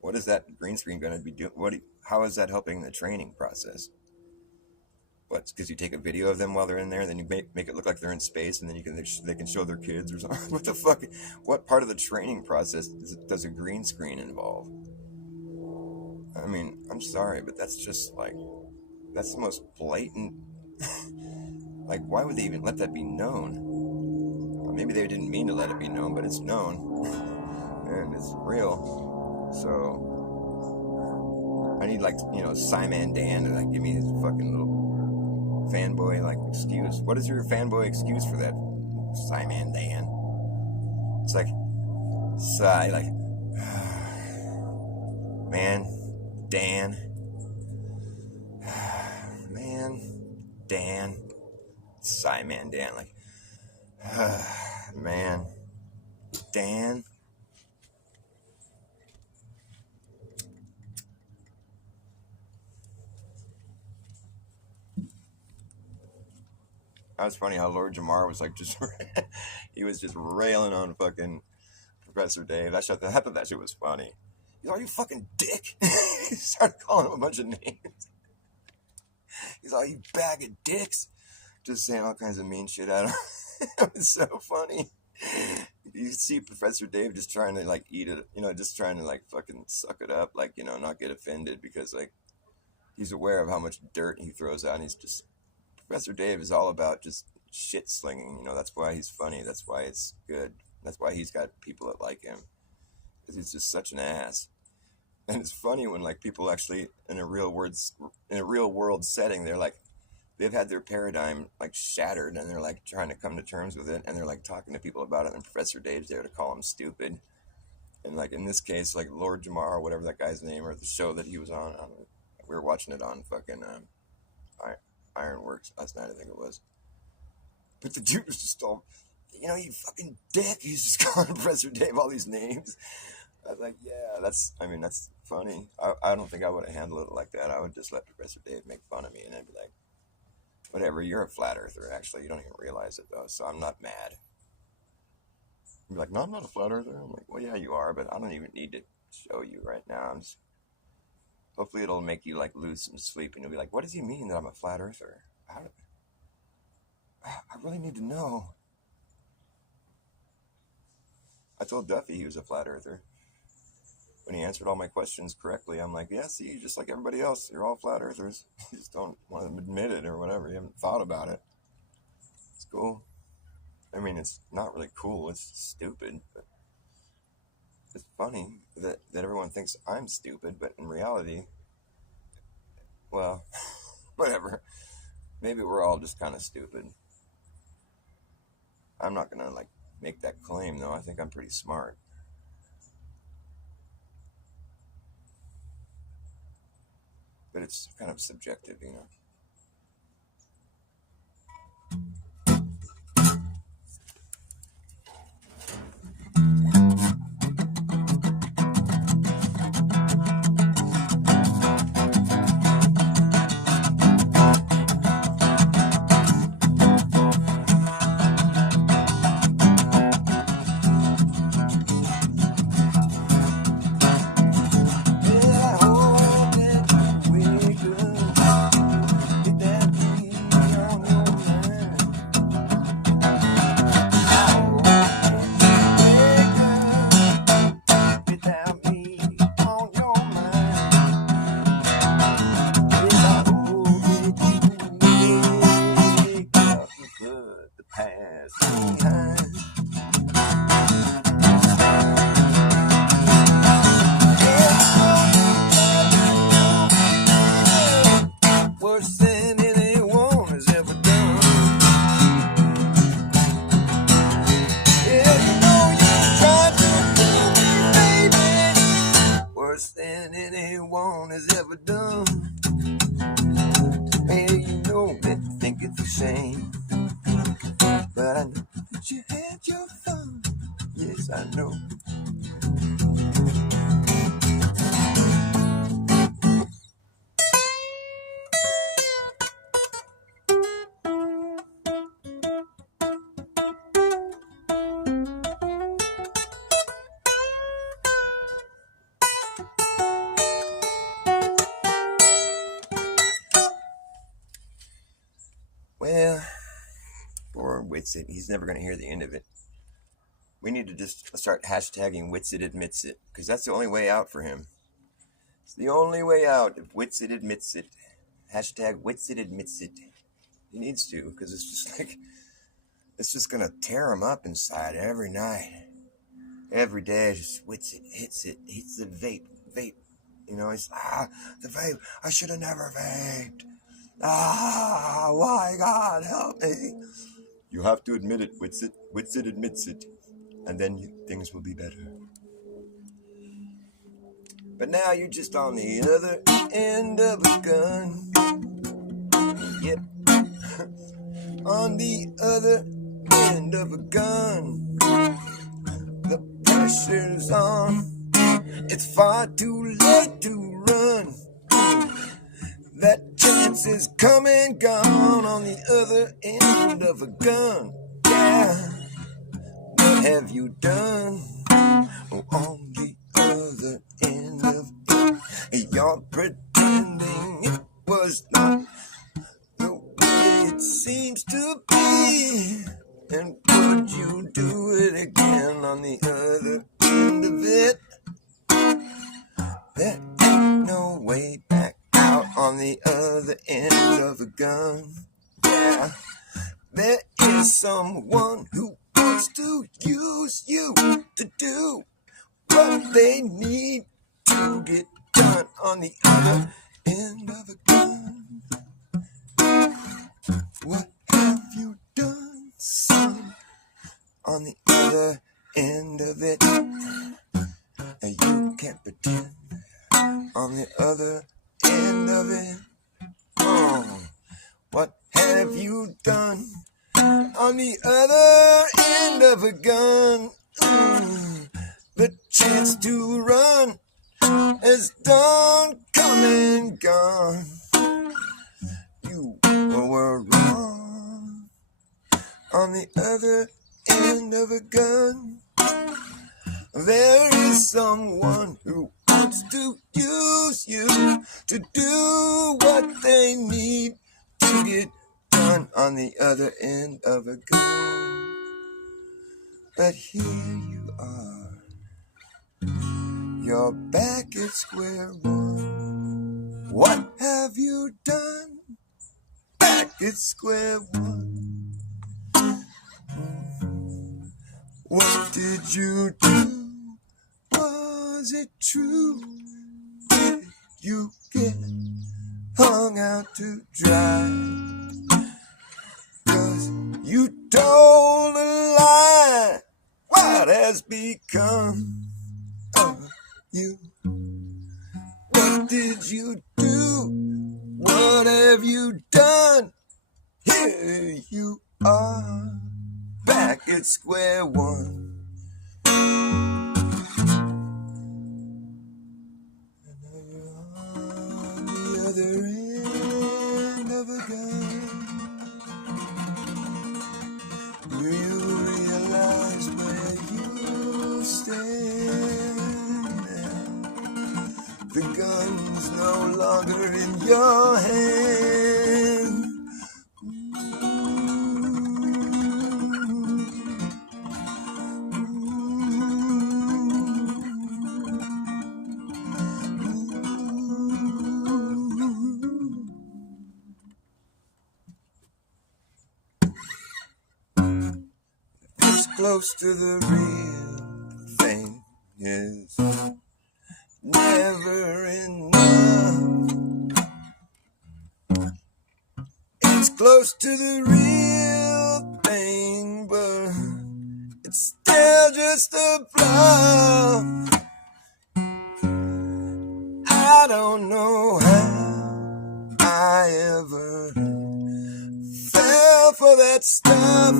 What is that green screen going to be doing? How is that helping the training process? What? Because you take a video of them while they're in there, and then you make it look like they're in space, and then they can show their kids or something. What the fuck? What part of the training process does a green screen involve? I mean, I'm sorry, but that's just like... That's the most blatant. Like, why would they even let that be known? Well, maybe they didn't mean to let it be known, but it's known. And it's real. So, I need, like, Simon Dan to, like, give me his fucking little fanboy, like, excuse. What is your fanboy excuse for that, Simon Dan? It's like, sigh, like, man, Dan. Dan, Simon Dan, like, man, Dan. That was funny how Lord Jamar was like he was just railing on fucking Professor Dave. I thought that shit was funny. He's all, you fucking dick. He started calling him a bunch of names. He's all, you bag of dicks. Just saying all kinds of mean shit at him. It was so funny. You see Professor Dave just trying to like eat it, just trying to like fucking suck it up, like, not get offended because like he's aware of how much dirt he throws out. And he's just, Professor Dave is all about just shit slinging. You know, that's why he's funny. That's why it's good. That's why he's got people that like him. Because he's just such an ass. And it's funny when like people actually in a real world setting, they're like, they've had their paradigm like shattered, and they're like trying to come to terms with it, and they're like talking to people about it, and Professor Dave's there to call them stupid. And like in this case, like Lord Jamar or whatever that guy's name, or the show that he was on we were watching it on fucking Ironworks last night, I think it was. But the dude was just all, you know, you fucking dick. He's just calling Professor Dave all these names. I was like, yeah, that's funny. I don't think I would have handled it like that. I would just let Professor Dave make fun of me, and I'd be like, whatever, you're a flat earther, actually. You don't even realize it, though, so I'm not mad. You'd be like, no, I'm not a flat earther. I'm like, well, yeah, you are, but I don't even need to show you right now. Hopefully it'll make you, like, lose some sleep, and you'll be like, what does he mean that I'm a flat earther? I really need to know. I told Duffy he was a flat earther. When he answered all my questions correctly, I'm like, yeah, see, just like everybody else, you're all flat earthers. You just don't want to admit it or whatever. You haven't thought about it. It's cool. I mean, it's not really cool. It's stupid. But it's funny that everyone thinks I'm stupid, but in reality, well, whatever. Maybe we're all just kind of stupid. I'm not going to, like, make that claim, though. I think I'm pretty smart. But it's kind of subjective, you know. Well, poor Witsit, he's never going to hear the end of it. We need to just start hashtagging Witsit admits it, because that's the only way out for him. It's the only way out if Witsit admits it. Hashtag Witsit admits it. He needs to, because it's just like, it's just going to tear him up inside every night. Every day, just Witsit, hits the vape. You know, he's, the vape, I should have never vaped. Why, God, help me. You have to admit it, Witsit. Witsit admits it. And then things will be better. But now you're just on the other end of a gun. Yep. On the other end of a gun. The pressure's on. It's far too late to run. That chance is come and gone on the other end of a gun. Yeah. What have you done? Oh, on the other end of it, you're pretending it was not the way it seems to be. And would you do it again on the other end of it? There ain't no way back out on the other end of a gun. Yeah, there is someone who wants to use you to do what they need to get done on the other end of a gun. What have you done, son, on the other end of it? And you can't pretend on the other end of it. Oh, what have you done on the other end of a gun? The chance to run is done, come and gone. You were wrong on the other end of a gun. There is someone who wants to use you to do what they need to get done on the other end of a gun. But here you are, you're back at square one. What have you done? Back at square one. What did you do? Was it true? Did you get hung out to dry? 'Cause you told a lie. What has become of you? What did you do? What have you done? Here you are, back at square one. And now you're on the other end of a gun. Do you realize where you stand now? The gun's no longer in your hand. This close to the real thing is never enough. It's close to the real thing, but it's still just a bluff. I don't know how I ever fell for that stuff,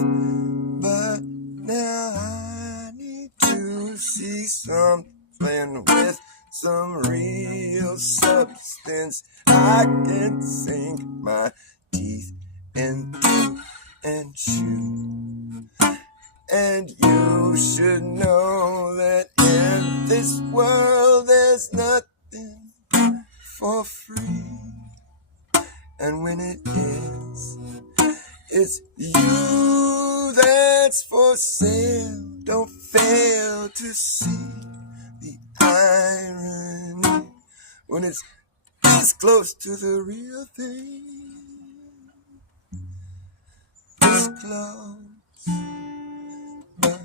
but now I need to see something with some real substance I can sink my teeth into and chew. And you should know that in this world there's nothing for free. And when it is, it's you that's for sale. Don't fail to see the irony when it's this close to the real thing. This close, but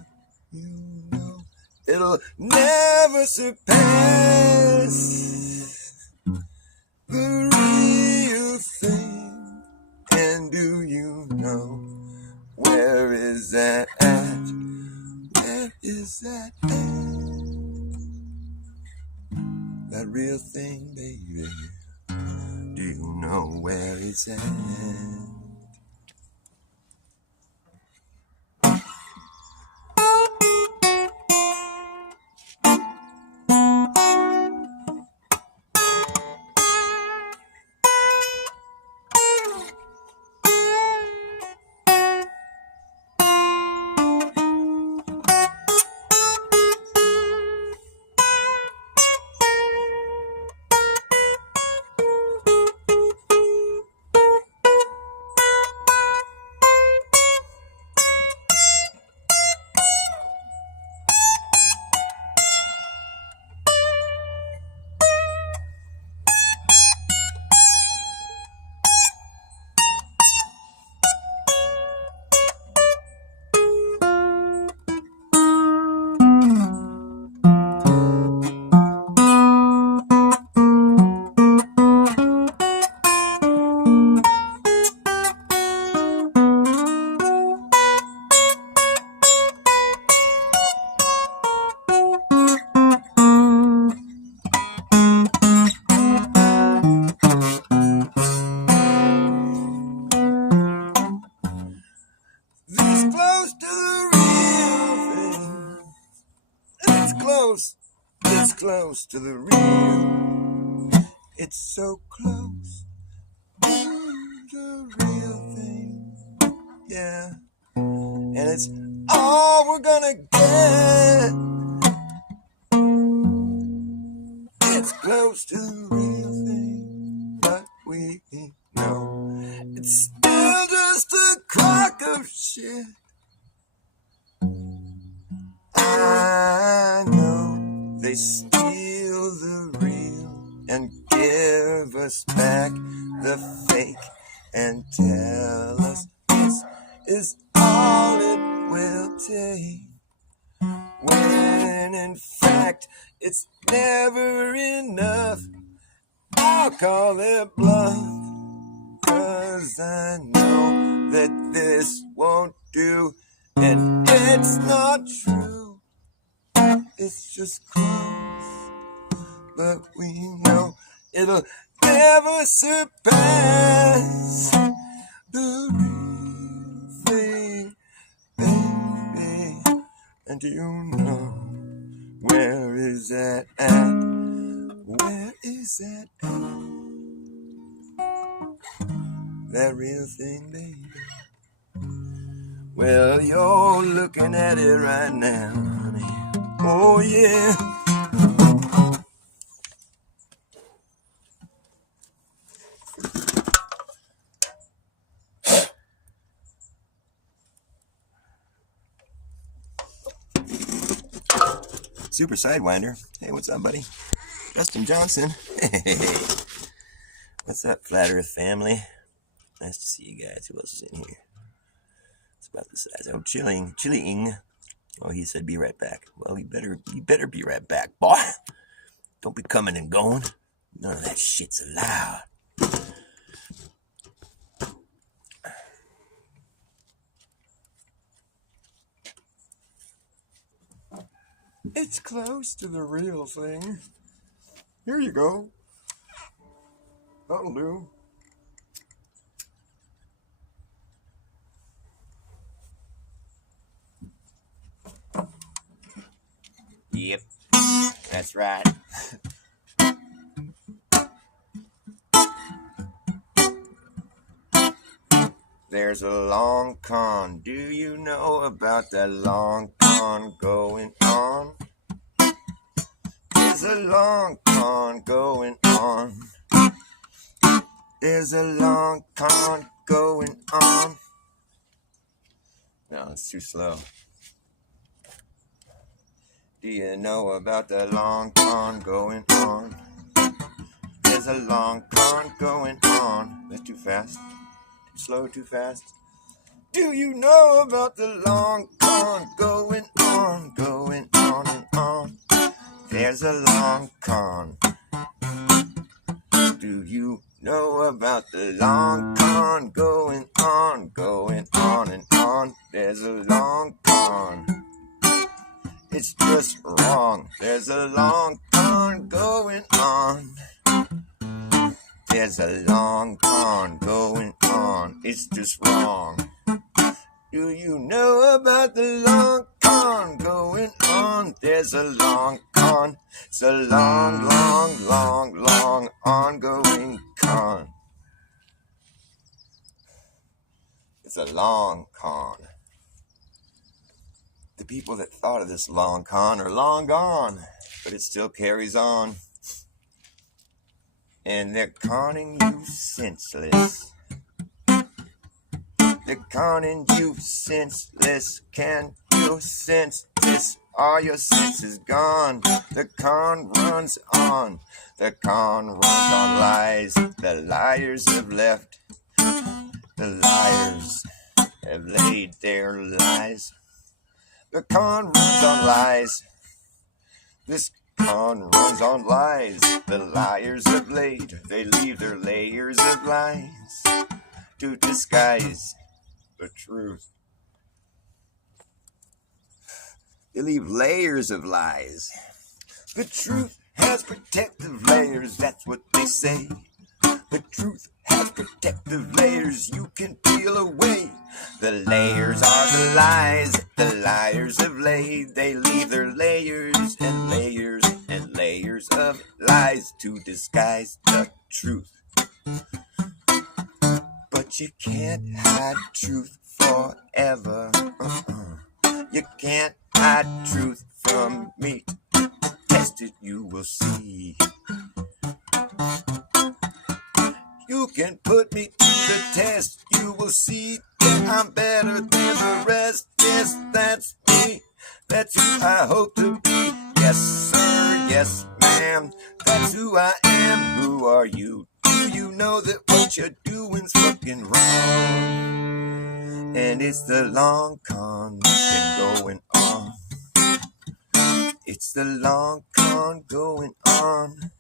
you know it'll never surpass the real thing. And do you know where is that at? Where is that at? That real thing, baby. Do you know where it's at? It's close to the real. It's so close to the real thing. Yeah. And it's all we're gonna get. It's close to the real thing, but we know it's still just a crock of shit. I know they steal the real and give us back the fake and tell us this is all it will take, when in fact it's never enough. I'll call it bluff, 'cause I know that this won't do, and it's not true. It's just close, but we know it'll never surpass the real thing, baby. And do you know where is that at? Where is that at? That real thing, baby. Well, you're looking at it right now, honey. Oh, yeah. Super Sidewinder. Hey, what's up, buddy? Justin Johnson. Hey. What's up, Flat Earth family? Nice to see you guys. Who else is in here? It's about the size. Oh, chilling. Oh, he said be right back. Well, you better be right back, boy. Don't be coming and going. None of that shit's allowed. It's close to the real thing. Here you go. That'll do. Yep, that's right. There's a long con. Do you know about that long con going on? There's a long con going on. There's a long con going on. No, it's too slow. Do you know about the long con going on? There's a long con going on. That's too fast. Too slow, too fast. Do you know about the long con going on and on? There's a long con. Do you know about the long con going on and on? There's a long con. It's just wrong. There's a long con going on. There's a long con going on. It's just wrong. Do you know about the long con going on? There's a long con. It's a long ongoing con. It's a long con. The people that thought of this long con are long gone, but it still carries on. And they're conning you senseless. They're conning you senseless. Can you sense this? Are your senses gone? The con runs on. The con runs on lies. The liars have left. The liars have laid their lies. The con runs on lies. This con runs on lies. The liars have laid. They leave their layers of lies to disguise the truth. They leave layers of lies. The truth has protective layers, that's what they say. The truth has protective layers you can peel away. The layers are the lies the liars have laid. They leave their layers and layers and layers of lies to disguise the truth. But you can't hide truth forever. You can't hide truth from me. Test it, you will see. You can put me to the test. You will see that I'm better than the rest. Yes, that's me. That's who I hope to be. Yes, sir. Yes, ma'am. That's who I am. Who are you? Do you know that what you're doing's fucking wrong? And it's the long con been going on. It's the long con going on.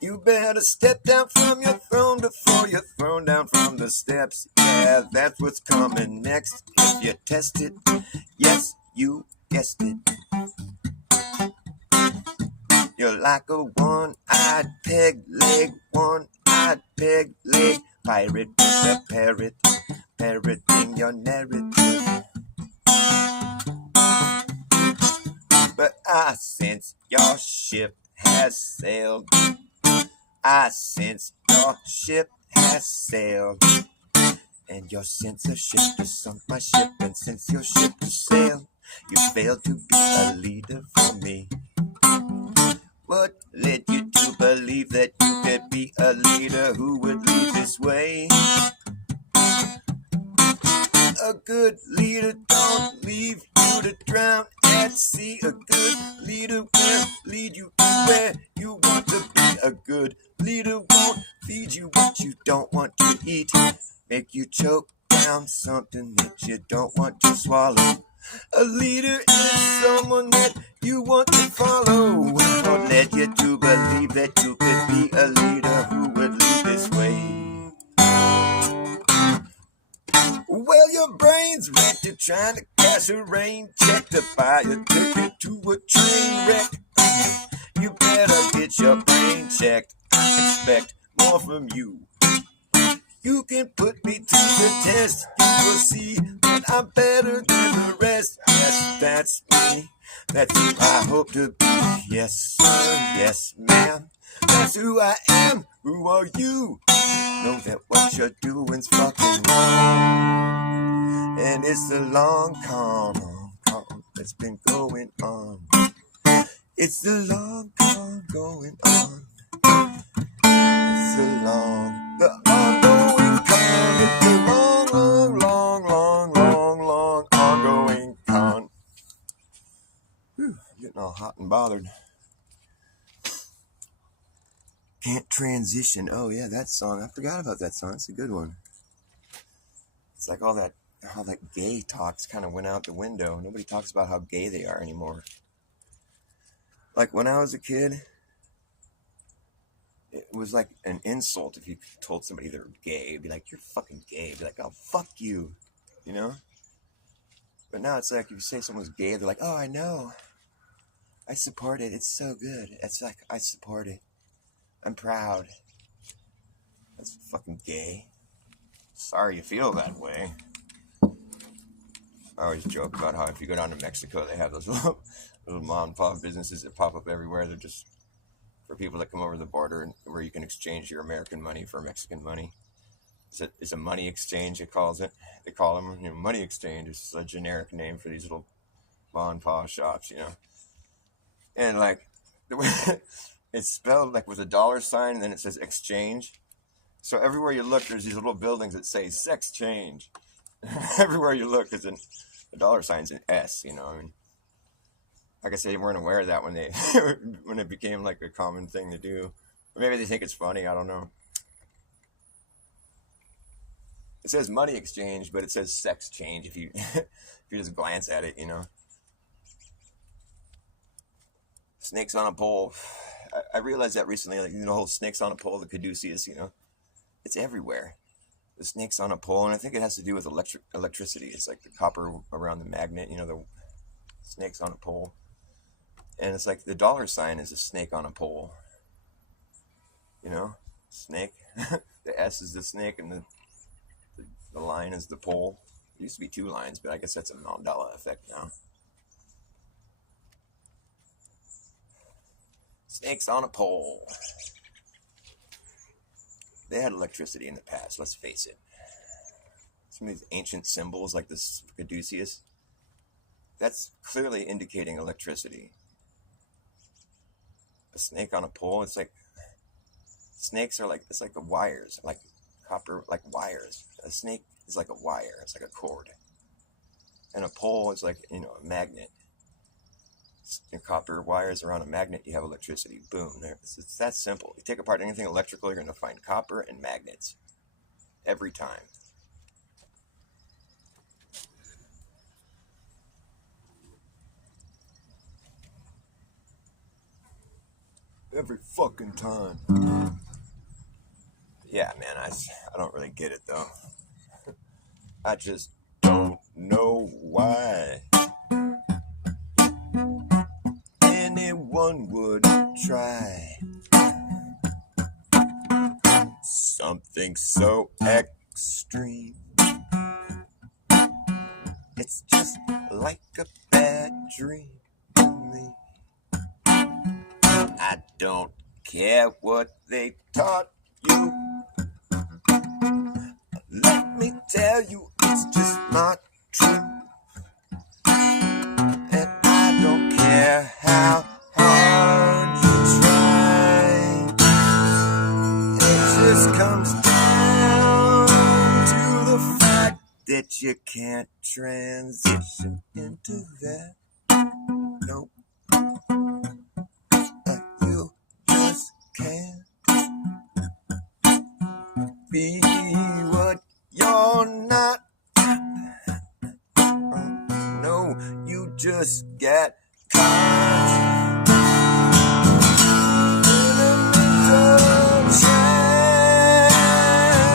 You better step down from your throne before you're thrown down from the steps. Yeah, that's what's coming next. If you test it, yes, you guessed it. You're like a one-eyed peg leg, one-eyed peg leg. Pirate with a parrot, parroting your narrative. But I sense your ship has sailed. I sense your ship has sailed. And your censorship has sunk my ship. And since your ship has sailed, you failed to be a leader for me. What led you to believe that you could be a leader who would lead this way? A good leader don't leave you to drown at sea. A good leader will lead you to where you want to be. A good leader won't feed you what you don't want to eat. Make you choke down something that you don't want to swallow. A leader is someone that you want to follow. What led you to believe that you could be a leader who would lead this way? Well, your brain's wrecked. You're trying to cash a rain check to buy a ticket to a train wreck. You better get your brain checked. Expect more from you. You can put me to the test. You will see that I'm better than the rest. Yes, that's me. That's who I hope to be. Yes, sir. Yes, ma'am. That's who I am. Who are you? Know that what you're doing's fucking wrong. And it's the long con that's been going on. It's the long con going on. It's the ongoing con. It's the long ongoing con. Whew, getting all hot and bothered. Can't transition. Oh yeah, that song. I forgot about that song. It's a good one. It's like all that gay talks kind of went out the window. Nobody talks about how gay they are anymore. Like when I was a kid, it was like an insult if you told somebody they're gay. It'd be like, you're fucking gay. It'd be like, oh, fuck you. You know? But now it's like if you say someone's gay, they're like, oh, I know. I support it. It's so good. It's like, I support it. I'm proud. That's fucking gay. Sorry you feel that way. I always joke about how if you go down to Mexico, they have those little mom and pop businesses that pop up everywhere. They're just for people that come over the border and where you can exchange your American money for Mexican money. It's a money exchange, it calls it. They call them, money exchange. It's a generic name for these little mom and pop shops, And like, the way it's spelled like with a dollar sign, and then it says exchange. So everywhere you look, there's these little buildings that say sex change. Everywhere you look, the dollar sign's an S, I mean, like I said, they weren't aware of that when when it became like a common thing to do. Or maybe they think it's funny, I don't know. It says money exchange, but it says sex change if you if you just glance at it, Snakes on a pole. I realized that recently, like, the whole snakes on a pole, the caduceus, it's everywhere. The snakes on a pole, and I think it has to do with electricity. It's like the copper around the magnet, the snakes on a pole. And it's like the dollar sign is a snake on a pole. Snake. The S is the snake, and the line is the pole. There used to be two lines, but I guess that's a Mandela effect now. Snakes on a pole. They had electricity in the past, let's face it. Some of these ancient symbols like this caduceus, that's clearly indicating electricity. A snake on a pole, it's like, snakes are like, it's like the wires, like copper, like wires. A snake is like a wire, it's like a cord. And a pole is like, a magnet. Copper wires around a magnet, you have electricity. Boom. There. It's that simple. You take apart anything electrical, you're going to find copper and magnets. Every time. Every fucking time. Yeah, man, I don't really get it, though. I just don't know why anyone would try something so extreme. It's just like a bad dream to me. I don't care what they taught you. Let me tell you, it's just not true. And I don't care how hard you try. It just comes down to the fact that you can't transition into that. Nope. You just can't be what you're not. No, you just get caught in a mental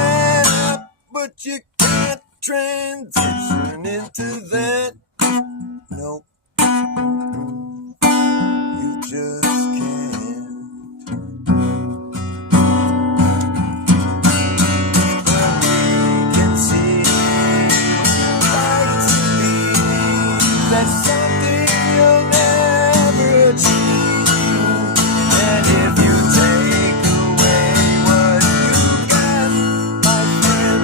trap, but you can't transition into that. Nope. You just can't. We can see like to be that's something you'll never achieve. And if you take away what you got, my friend,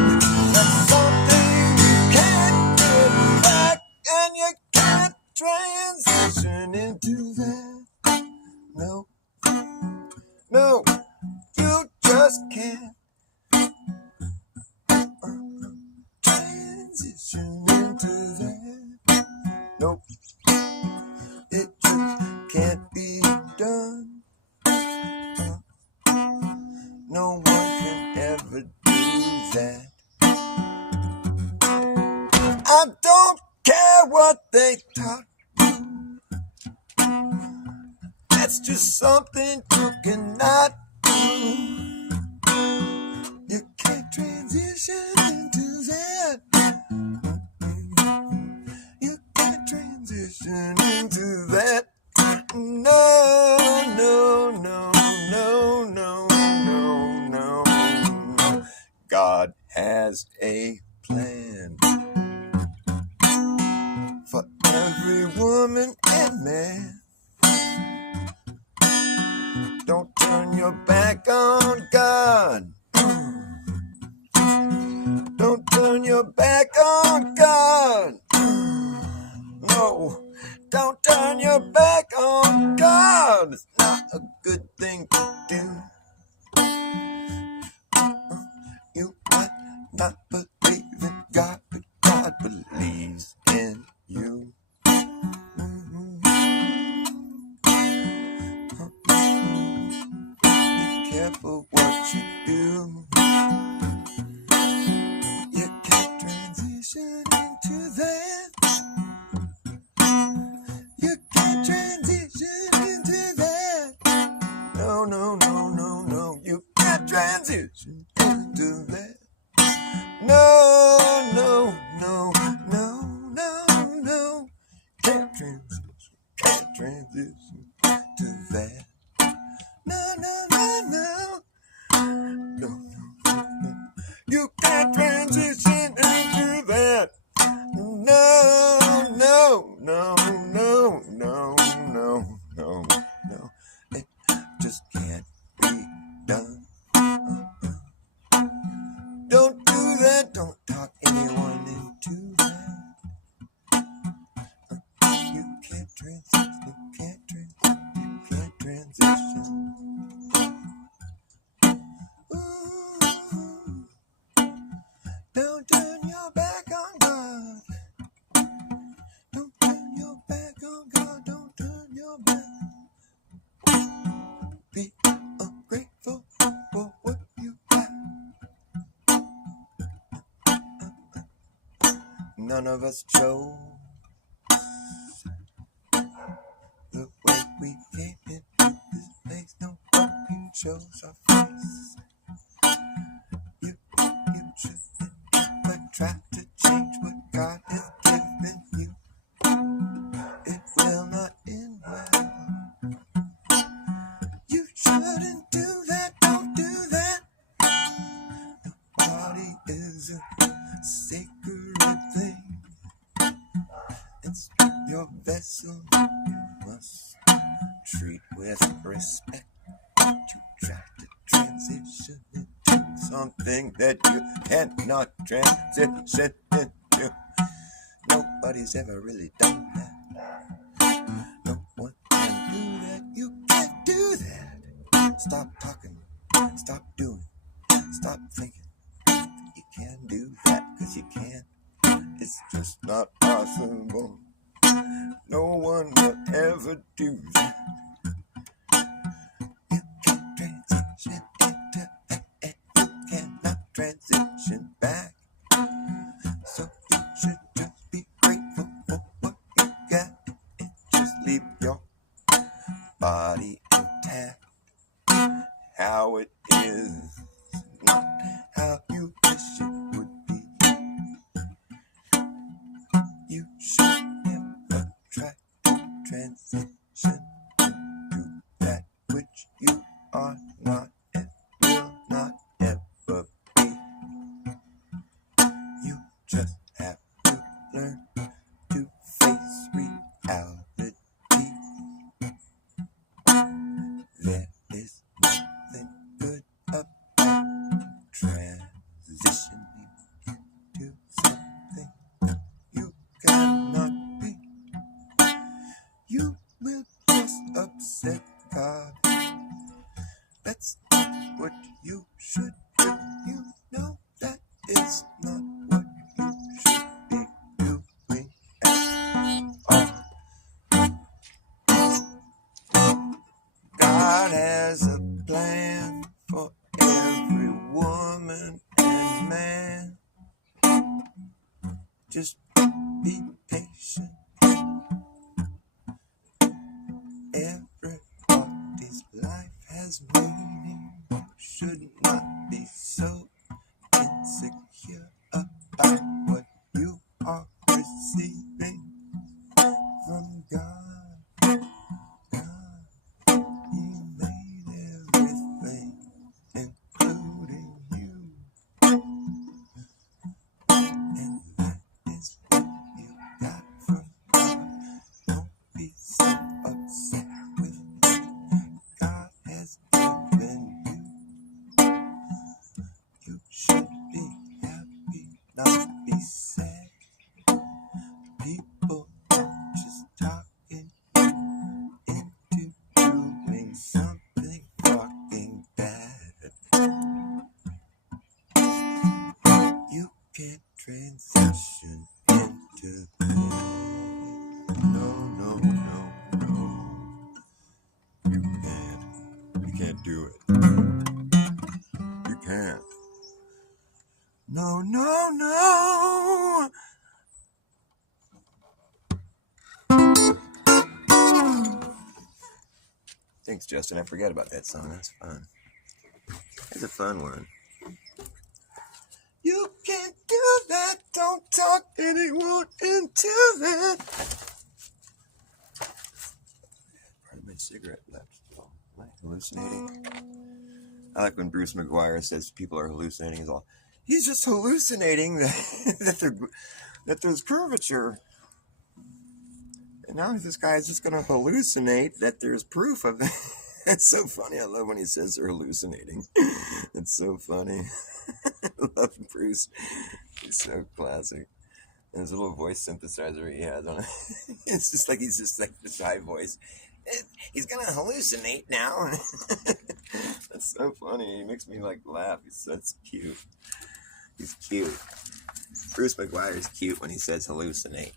that's something you can't get back. And you can't transition into that. No, no, you just can't transition into that. Nope, it just can't be done. No one can ever do that. I don't care what they taught. That's just something you cannot do. You can't transition into that. You can't transition into that. No, no, no, no, no, no, no, no. God has a plan for every woman and man. Don't turn your back on God. Don't turn your back on God. No, don't turn your back on God. It's not a good thing to do. You might not believe in God, but God believes in you. Be careful what you do. You can't transition into that. You can't transition into that. No, no, no, no, no. You can't transition into that. No, no, no, no, no, no. Can't transition to that. No, no, no, no. No, no. no, no. It just can't be done. Don't do that, don't talk anyone into that. You can't transition, you can't transition. Ooh, don't turn your back on God. Don't turn your back on God, don't turn your back. Be ungrateful for what you got. None of us chose the way we came into this place. No one you chose our face. You shouldn't ever try to change what God has given you. It will not end well. You shouldn't do that, don't do that. Nobody is a sacred thing. It's your vessel you must treat with respect. You try to transition into something that you cannot transition into. Nobody's ever really done that. No one can do that. You can't do that. Stop talking. Stop doing. Stop thinking. You can't do that because you can't. It's just not possible. No one will ever do that. You can't transition into that, and you cannot transition back. So you should just be grateful for what you got and just leave your body intact. How it is, not how you wish it would be. You should never try to transition into that which you are not and will not ever be. You just have to learn to face reality. There is nothing good about transitioning into something you cannot be. You will just upset God. That's not what you should do. You know that is not what you should be doing at all. God has a plan for every woman and man. Just be patient. Everybody's life has meaning. You should not be so insecure about what you are receiving from God. God, He made everything, including you. And that is what you got from God. Don't be so upset with what God has given you. You should be happy, not be sad. People are just talking you into doing something fucking bad. You can't transition into this. No. You can't. You can't do it. You can't. No. Thanks, Justin. I forgot about that song. That's fun. That's a fun one. You can't do that. Don't talk anyone into that. Part of my cigarette left. Oh, am I hallucinating? I like when Bruce McGuire says people are hallucinating. He's just hallucinating that there's curvature. And now this guy is just going to hallucinate that there's proof of it. It's so funny. I love when he says they're hallucinating. It's so funny. I love Bruce. He's so classic. And his little voice synthesizer he has on it. It's just like he's just like the shy voice. He's gonna hallucinate now. That's so funny. He makes me like laugh. That's cute. He's cute. Bruce McGuire's cute when he says hallucinate.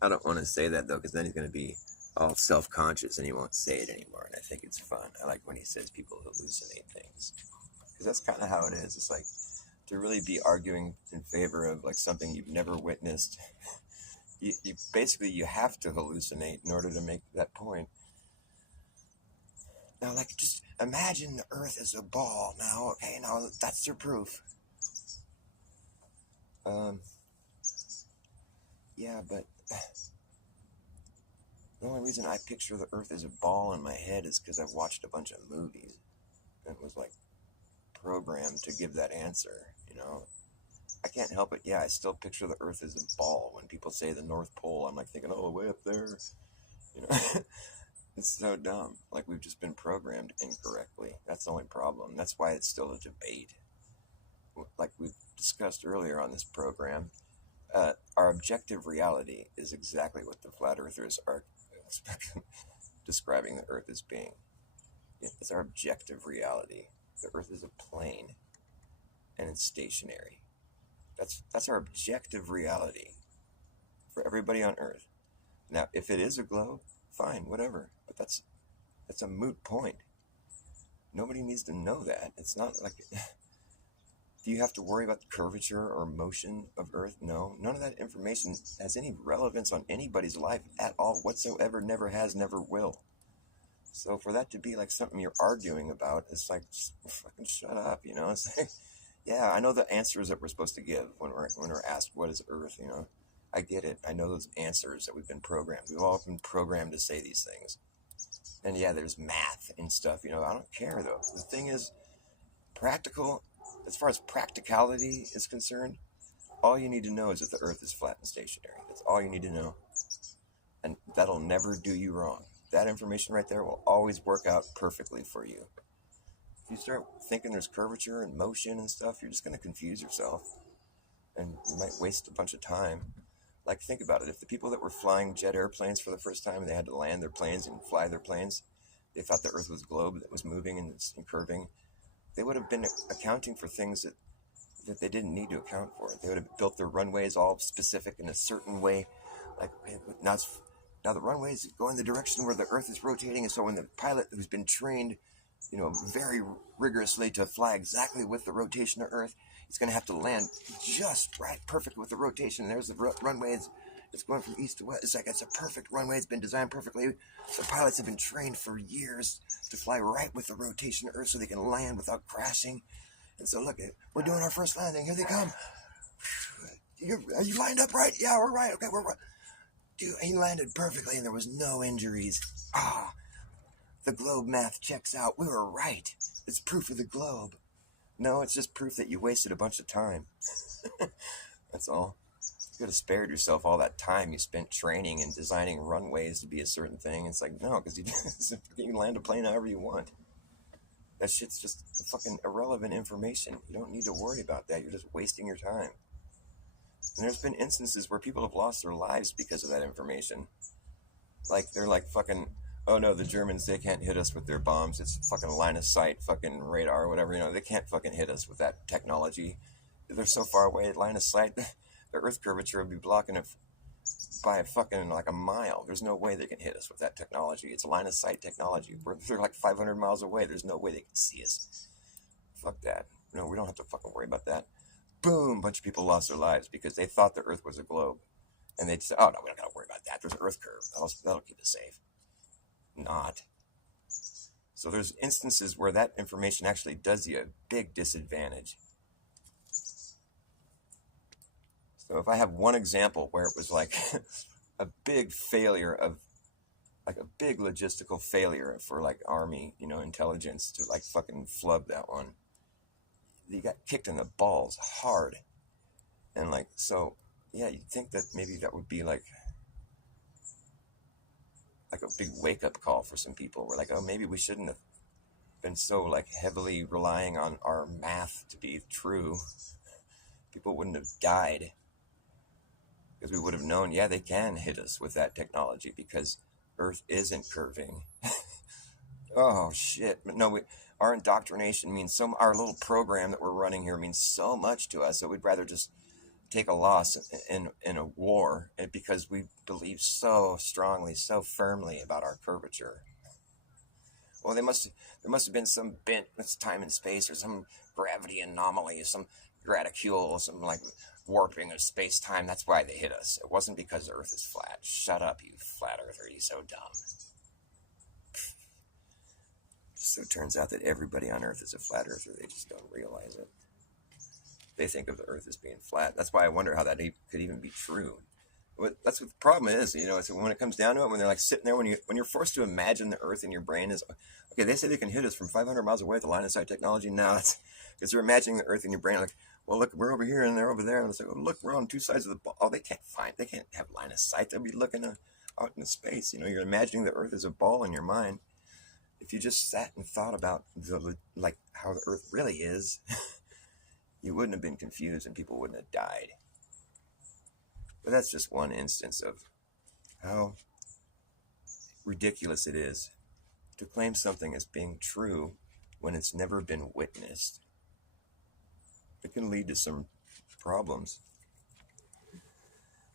I don't want to say that though, because then he's gonna be all self-conscious and he won't say it anymore. And I think it's fun. I like when he says people hallucinate things, because that's kind of how it is. It's like to really be arguing in favor of like something you've never witnessed. You basically you have to hallucinate in order to make that point. Now, like, just imagine the Earth as a ball. Now, okay, now that's your proof. Yeah, but the only reason I picture the Earth as a ball in my head is because I've watched a bunch of movies and was like programmed to give that answer. You know, I can't help it. Yeah, I still picture the Earth as a ball. When people say the North Pole, I'm like thinking, oh, way up there. You know, it's so dumb. Like we've just been programmed incorrectly. That's the only problem. That's why it's still a debate. Like we've discussed earlier on this program, our objective reality is exactly what the flat earthers are describing the Earth as being. It's our objective reality. The Earth is a plane, and it's stationary. That's our objective reality for everybody on Earth. Now, if it is a globe, fine, whatever. But that's a moot point. Nobody needs to know that. It's not like... Do you have to worry about the curvature or motion of Earth? No. None of that information has any relevance on anybody's life at all whatsoever. Never has, never will. So for that to be like something you're arguing about, it's like, fucking shut up, you know? It's like, yeah, I know the answers that we're supposed to give when we're asked, what is Earth, you know? I get it. I know those answers that we've been programmed. We've all been programmed to say these things. And yeah, there's math and stuff, you know? I don't care, though. The thing is, as far as practicality is concerned, all you need to know is that the Earth is flat and stationary. That's all you need to know. And that'll never do you wrong. That information right there will always work out perfectly for you. If you start thinking there's curvature and motion and stuff, you're just going to confuse yourself. And you might waste a bunch of time. Like, think about it. If the people that were flying jet airplanes for the first time and they had to land their planes and fly their planes, they thought the Earth was a globe that was moving and curving, they would have been accounting for things that they didn't need to account for. They would have built their runways all specific in a certain way. Like, now the runways go in the direction where the Earth is rotating, and so when the pilot who's been trained, you know, very rigorously to fly exactly with the rotation of Earth, he's going to have to land just right, perfect with the rotation. There's the runway. It's going from east to west. It's like it's a perfect runway. It's been designed perfectly. So pilots have been trained for years to fly right with the rotation of Earth so they can land without crashing. And so look, we're doing our first landing. Here they come. Are you lined up right? Yeah, we're right. Okay, we're right. Dude, he landed perfectly and there was no injuries. The globe math checks out. We were right. It's proof of the globe. No, it's just proof that you wasted a bunch of time. That's all. You could have spared yourself all that time you spent training and designing runways to be a certain thing. It's like, no, because you can land a plane however you want. That shit's just fucking irrelevant information. You don't need to worry about that. You're just wasting your time. And there's been instances where people have lost their lives because of that information. Like, they're like fucking, oh no, the Germans, they can't hit us with their bombs. It's fucking line of sight, fucking radar or whatever. You know, they can't fucking hit us with that technology. They're so far away, line of sight, the Earth curvature would be blocking it by a fucking like a mile. There's no way they can hit us with that technology. It's line of sight technology. They're like 500 miles away. There's no way they can see us. Fuck that. No, we don't have to fucking worry about that. Boom, bunch of people lost their lives because they thought the Earth was a globe. And they'd say, oh no, we don't got to worry about that. There's an Earth curve. That'll keep us safe. Not. So there's instances where that information actually does you a big disadvantage. So if I have one example where it was like a big failure of, like a big logistical failure for like Army, you know, intelligence to like fucking flub that one. You got kicked in the balls hard. And like, so, yeah, you'd think that maybe that would be like like a big wake-up call for some people. We're like, oh, maybe we shouldn't have been so like heavily relying on our math to be true. People wouldn't have died because we would have known, yeah, they can hit us with that technology because Earth isn't curving. Oh shit! But no, our indoctrination means our little program that we're running here means so much to us that we'd rather just take a loss in a war, and because we believe so strongly, so firmly about our curvature. Well, there must have been some bent with time and space, or some gravity anomaly, some graticule, some like warping of space time. That's why they hit us. It wasn't because the Earth is flat. Shut up, you flat earther! You're so dumb. So it turns out that everybody on Earth is a flat earther. They just don't realize it. They think of the Earth as being flat. That's why I wonder how that could even be true. That's what the problem is. You know, it's when it comes down to it, when they're like sitting there, when you're forced to imagine the Earth in your brain is, okay, they say they can hit us from 500 miles away with the line of sight technology. No, it's because they're imagining the Earth in your brain. Like, well, look, we're over here and they're over there. And it's like, oh, look, we're on two sides of the ball. Oh, they can't have line of sight. They'll be looking out into space. You know, you're imagining the Earth as a ball in your mind. If you just sat and thought about how the Earth really is, you wouldn't have been confused and people wouldn't have died. But that's just one instance of how ridiculous it is to claim something as being true when it's never been witnessed. It can lead to some problems.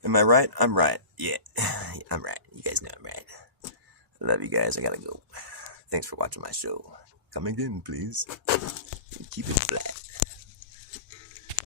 Am I right? I'm right. Yeah, I'm right. You guys know I'm right. I love you guys. I gotta go. Thanks for watching my show. Come again, please. Keep it flat.